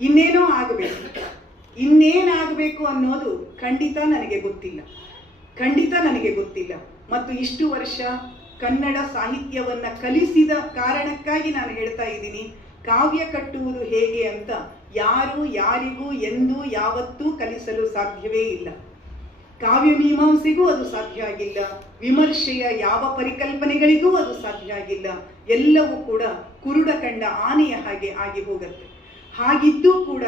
ಇನ್ನೇನೋ ಆಗಬೇಕು. ಇನ್ನೇನಾಗಬೇಕು ಅನ್ನೋದು ಖಂಡಿತ ನನಗೆ ಗೊತ್ತಿಲ್ಲ. ಮತ್ತು ಇಷ್ಟು ವರ್ಷ ಕನ್ನಡ ಸಾಹಿತ್ಯವನ್ನ ಕಲಿಸಿದ ಕಾರಣಕ್ಕಾಗಿ ನಾನು ಹೇಳ್ತಾ ಇದ್ದೀನಿ, ಕಾವ್ಯ ಕಟ್ಟುವುದು ಹೇಗೆ ಅಂತ ಯಾರು ಯಾರಿಗೂ ಎಂದೂ ಯಾವತ್ತೂ ಕಲಿಸಲು ಸಾಧ್ಯವೇ ಇಲ್ಲ. ಕಾವ್ಯ ಮೀಮಾಂಸೆಗೂ ಅದು ಸಾಧ್ಯ ಆಗಿಲ್ಲ, ವಿಮರ್ಶೆಯ ಯಾವ ಪರಿಕಲ್ಪನೆಗಳಿಗೂ ಅದು ಸಾಧ್ಯ ಆಗಿಲ್ಲ. ಎಲ್ಲವೂ ಕೂಡ ಕುರುಡ ಕಂಡ ಆನೆಯ ಹಾಗೆ ಆಗಿ ಹೋಗುತ್ತೆ. ಹಾಗಿದ್ದೂ ಕೂಡ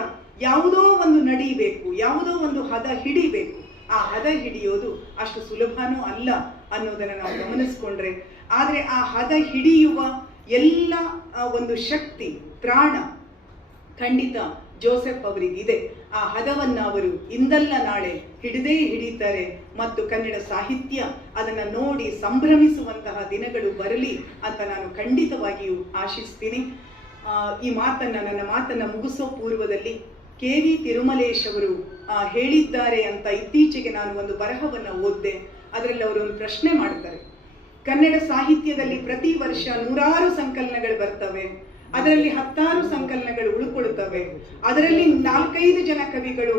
ಯಾವುದೋ ಒಂದು ನಡಿಬೇಕು, ಯಾವುದೋ ಒಂದು ಹದ ಹಿಡಿಬೇಕು. ಆ ಹದ ಹಿಡಿಯೋದು ಅಷ್ಟು ಸುಲಭನೂ ಅಲ್ಲ ಅನ್ನೋದನ್ನು ನಾವು ಗಮನಿಸ್ಕೊಂಡ್ರೆ, ಆದರೆ ಆ ಹದ ಹಿಡಿಯುವ ಎಲ್ಲ ಒಂದು ಶಕ್ತಿ, ತ್ರಾಣ ಖಂಡಿತ ಜೋಸೆಫ್ ಅವರಿಗಿದೆ. ಆ ಹದವನ್ನ ಅವರು ಇಂದಲ್ಲ ನಾಳೆ ಹಿಡಿದೇ ಹಿಡಿತಾರೆ ಮತ್ತು ಕನ್ನಡ ಸಾಹಿತ್ಯ ಅದನ್ನ ನೋಡಿ ಸಂಭ್ರಮಿಸುವಂತಹ ದಿನಗಳು ಬರಲಿ ಅಂತ ನಾನು ಖಂಡಿತವಾಗಿಯೂ ಆಶಿಸ್ತೀನಿ. ನನ್ನ ಮಾತನ್ನ ಮುಗಿಸೋ ಪೂರ್ವದಲ್ಲಿ KV ತಿರುಮಲೇಶ್ ಅವರು ಹೇಳಿದ್ದಾರೆ ಅಂತ ಇತ್ತೀಚೆಗೆ ನಾನು ಒಂದು ಬರಹವನ್ನ ಓದಿದೆ. ಅದರಲ್ಲಿ ಅವರು ಒಂದು ಪ್ರಶ್ನೆ ಮಾಡ್ತಾರೆ. ಕನ್ನಡ ಸಾಹಿತ್ಯದಲ್ಲಿ ಪ್ರತಿ ವರ್ಷ 100 ಸಂಕಲನಗಳು ಬರ್ತವೆ, ಅದರಲ್ಲಿ 10 ಸಂಕಲನಗಳು ಉಳ್ಕೊಳ್ತವೆ. ಅದರಲ್ಲಿ 4-5 ಜನ ಕವಿಗಳು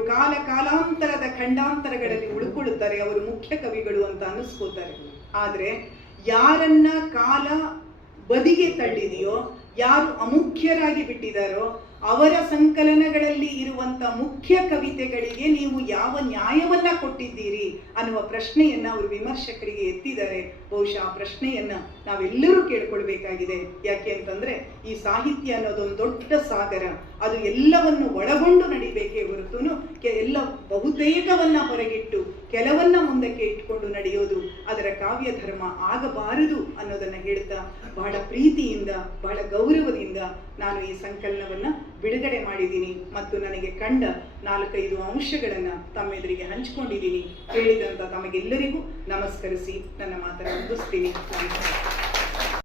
ಕಾಲಾಂತರದ ಖಂಡಾಂತರಗಳಲ್ಲಿ ಉಳ್ಕೊಳ್ಳುತ್ತಾರೆ, ಅವರು ಮುಖ್ಯ ಕವಿಗಳು ಅಂತ ಅನ್ನಿಸ್ಕೋತಾರೆ. ಆದ್ರೆ ಯಾರನ್ನ ಕಾಲ ಬದಿಗೆ ತಳ್ಳಿದೆಯೋ, ಯಾರು ಅಮುಖ್ಯರಾಗಿ ಬಿಟ್ಟಿದ್ದಾರೋ ಅವರ ಸಂಕಲನಗಳಲ್ಲಿ ಇರುವಂತ ಮುಖ್ಯ ಕವಿತೆಗಳಿಗೆ ನೀವು ಯಾವ ನ್ಯಾಯವನ್ನ ಕೊಟ್ಟಿದ್ದೀರಿ ಅನ್ನುವ ಪ್ರಶ್ನೆಯನ್ನ ಅವರು ವಿಮರ್ಶಕರಿಗೆ ಎತ್ತಿದ್ದಾರೆ. ಬಹುಶಃ ಆ ಪ್ರಶ್ನೆಯನ್ನ ನಾವೆಲ್ಲರೂ ಕೇಳ್ಕೊಳ್ಬೇಕಾಗಿದೆ. ಯಾಕೆ ಅಂತಂದ್ರೆ ಈ ಸಾಹಿತ್ಯ ಅನ್ನೋದೊಂದು ದೊಡ್ಡ ಸಾಗರ, ಅದು ಎಲ್ಲವನ್ನು ಒಳಗೊಂಡು ನಡಿಬೇಕೇ ಹೊರತು ಎಲ್ಲ ಬಹುತೇಕವನ್ನ ಹೊರಗಿಟ್ಟು ಕೆಲವನ್ನ ಮುಂದಕ್ಕೆ ಇಟ್ಕೊಂಡು ನಡೆಯೋದು ಅದರ ಕಾವ್ಯ ಧರ್ಮ ಆಗಬಾರದು ಅನ್ನೋದನ್ನ ಹೇಳ್ತಾ, ಬಹಳ ಪ್ರೀತಿಯಿಂದ ಬಹಳ ಗೌರವದಿಂದ ನಾನು ಈ ಸಂಕಲನವನ್ನ ಬಿಡುಗಡೆ ಮಾಡಿದ್ದೀನಿ ಮತ್ತು ನನಗೆ ಕಂಡ 4-5 ಅಂಶಗಳನ್ನ ತಮ್ಮೆದುರಿಗೆ ಹಂಚಿಕೊಂಡಿದ್ದೀನಿ. ಹೇಳಿದಂತ ತಮಗೆಲ್ಲರಿಗೂ ನಮಸ್ಕರಿಸಿ ನನ್ನ ಮಾತನ್ನು ಮುಗಿಸ್ತೀನಿ.